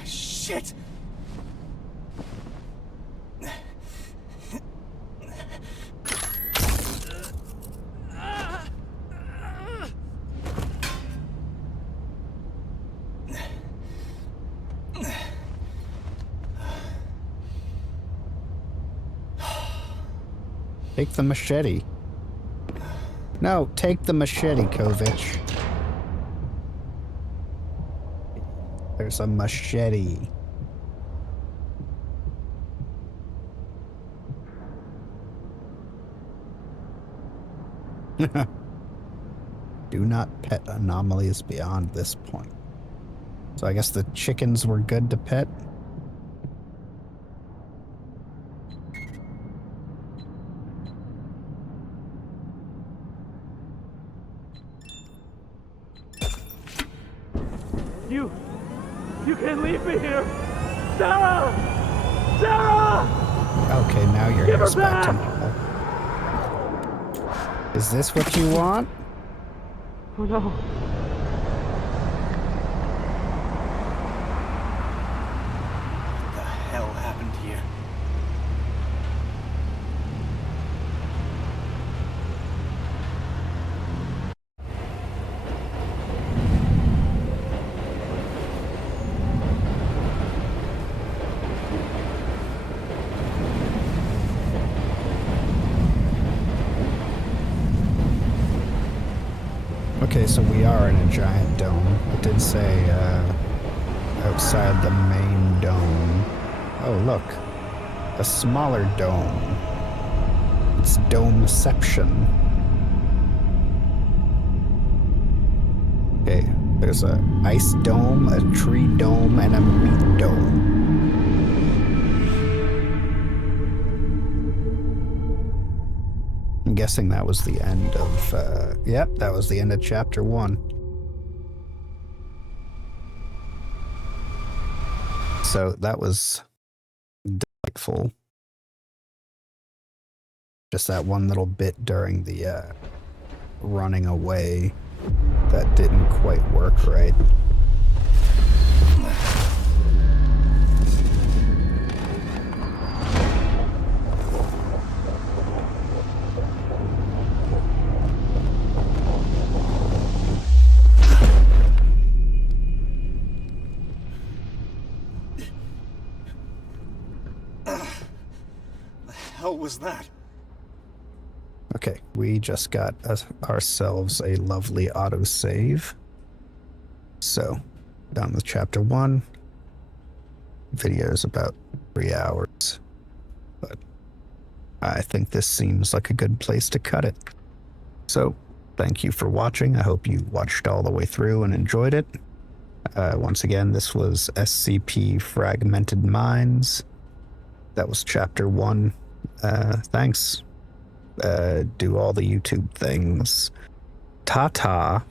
Shit! Take the machete. No, take the machete, Kovich. There's a machete. Do not pet anomalies beyond this point. So I guess the chickens were good to pet? You can't leave me here! Sarah! Sarah! Okay, now you're Give her expecting. back! Is this what you want? Oh no. What the hell happened here? Okay, so we are in a giant dome. It did say outside the main dome. Oh, look. A smaller dome. It's domeception. Okay, there's a ice dome, a tree dome, and a meat dome. I'm guessing that was the end of, yep, that was the end of chapter 1. So that was delightful. Just that one little bit during the running away that didn't quite work right. Hell was that? Okay, we just got ourselves a lovely autosave. So, done with chapter 1. Video's about 3 hours. But I think this seems like a good place to cut it. So, thank you for watching. I hope you watched all the way through and enjoyed it. Once again, this was SCP Fragmented Minds. That was chapter 1. Thanks. Do all the YouTube things. Ta-ta.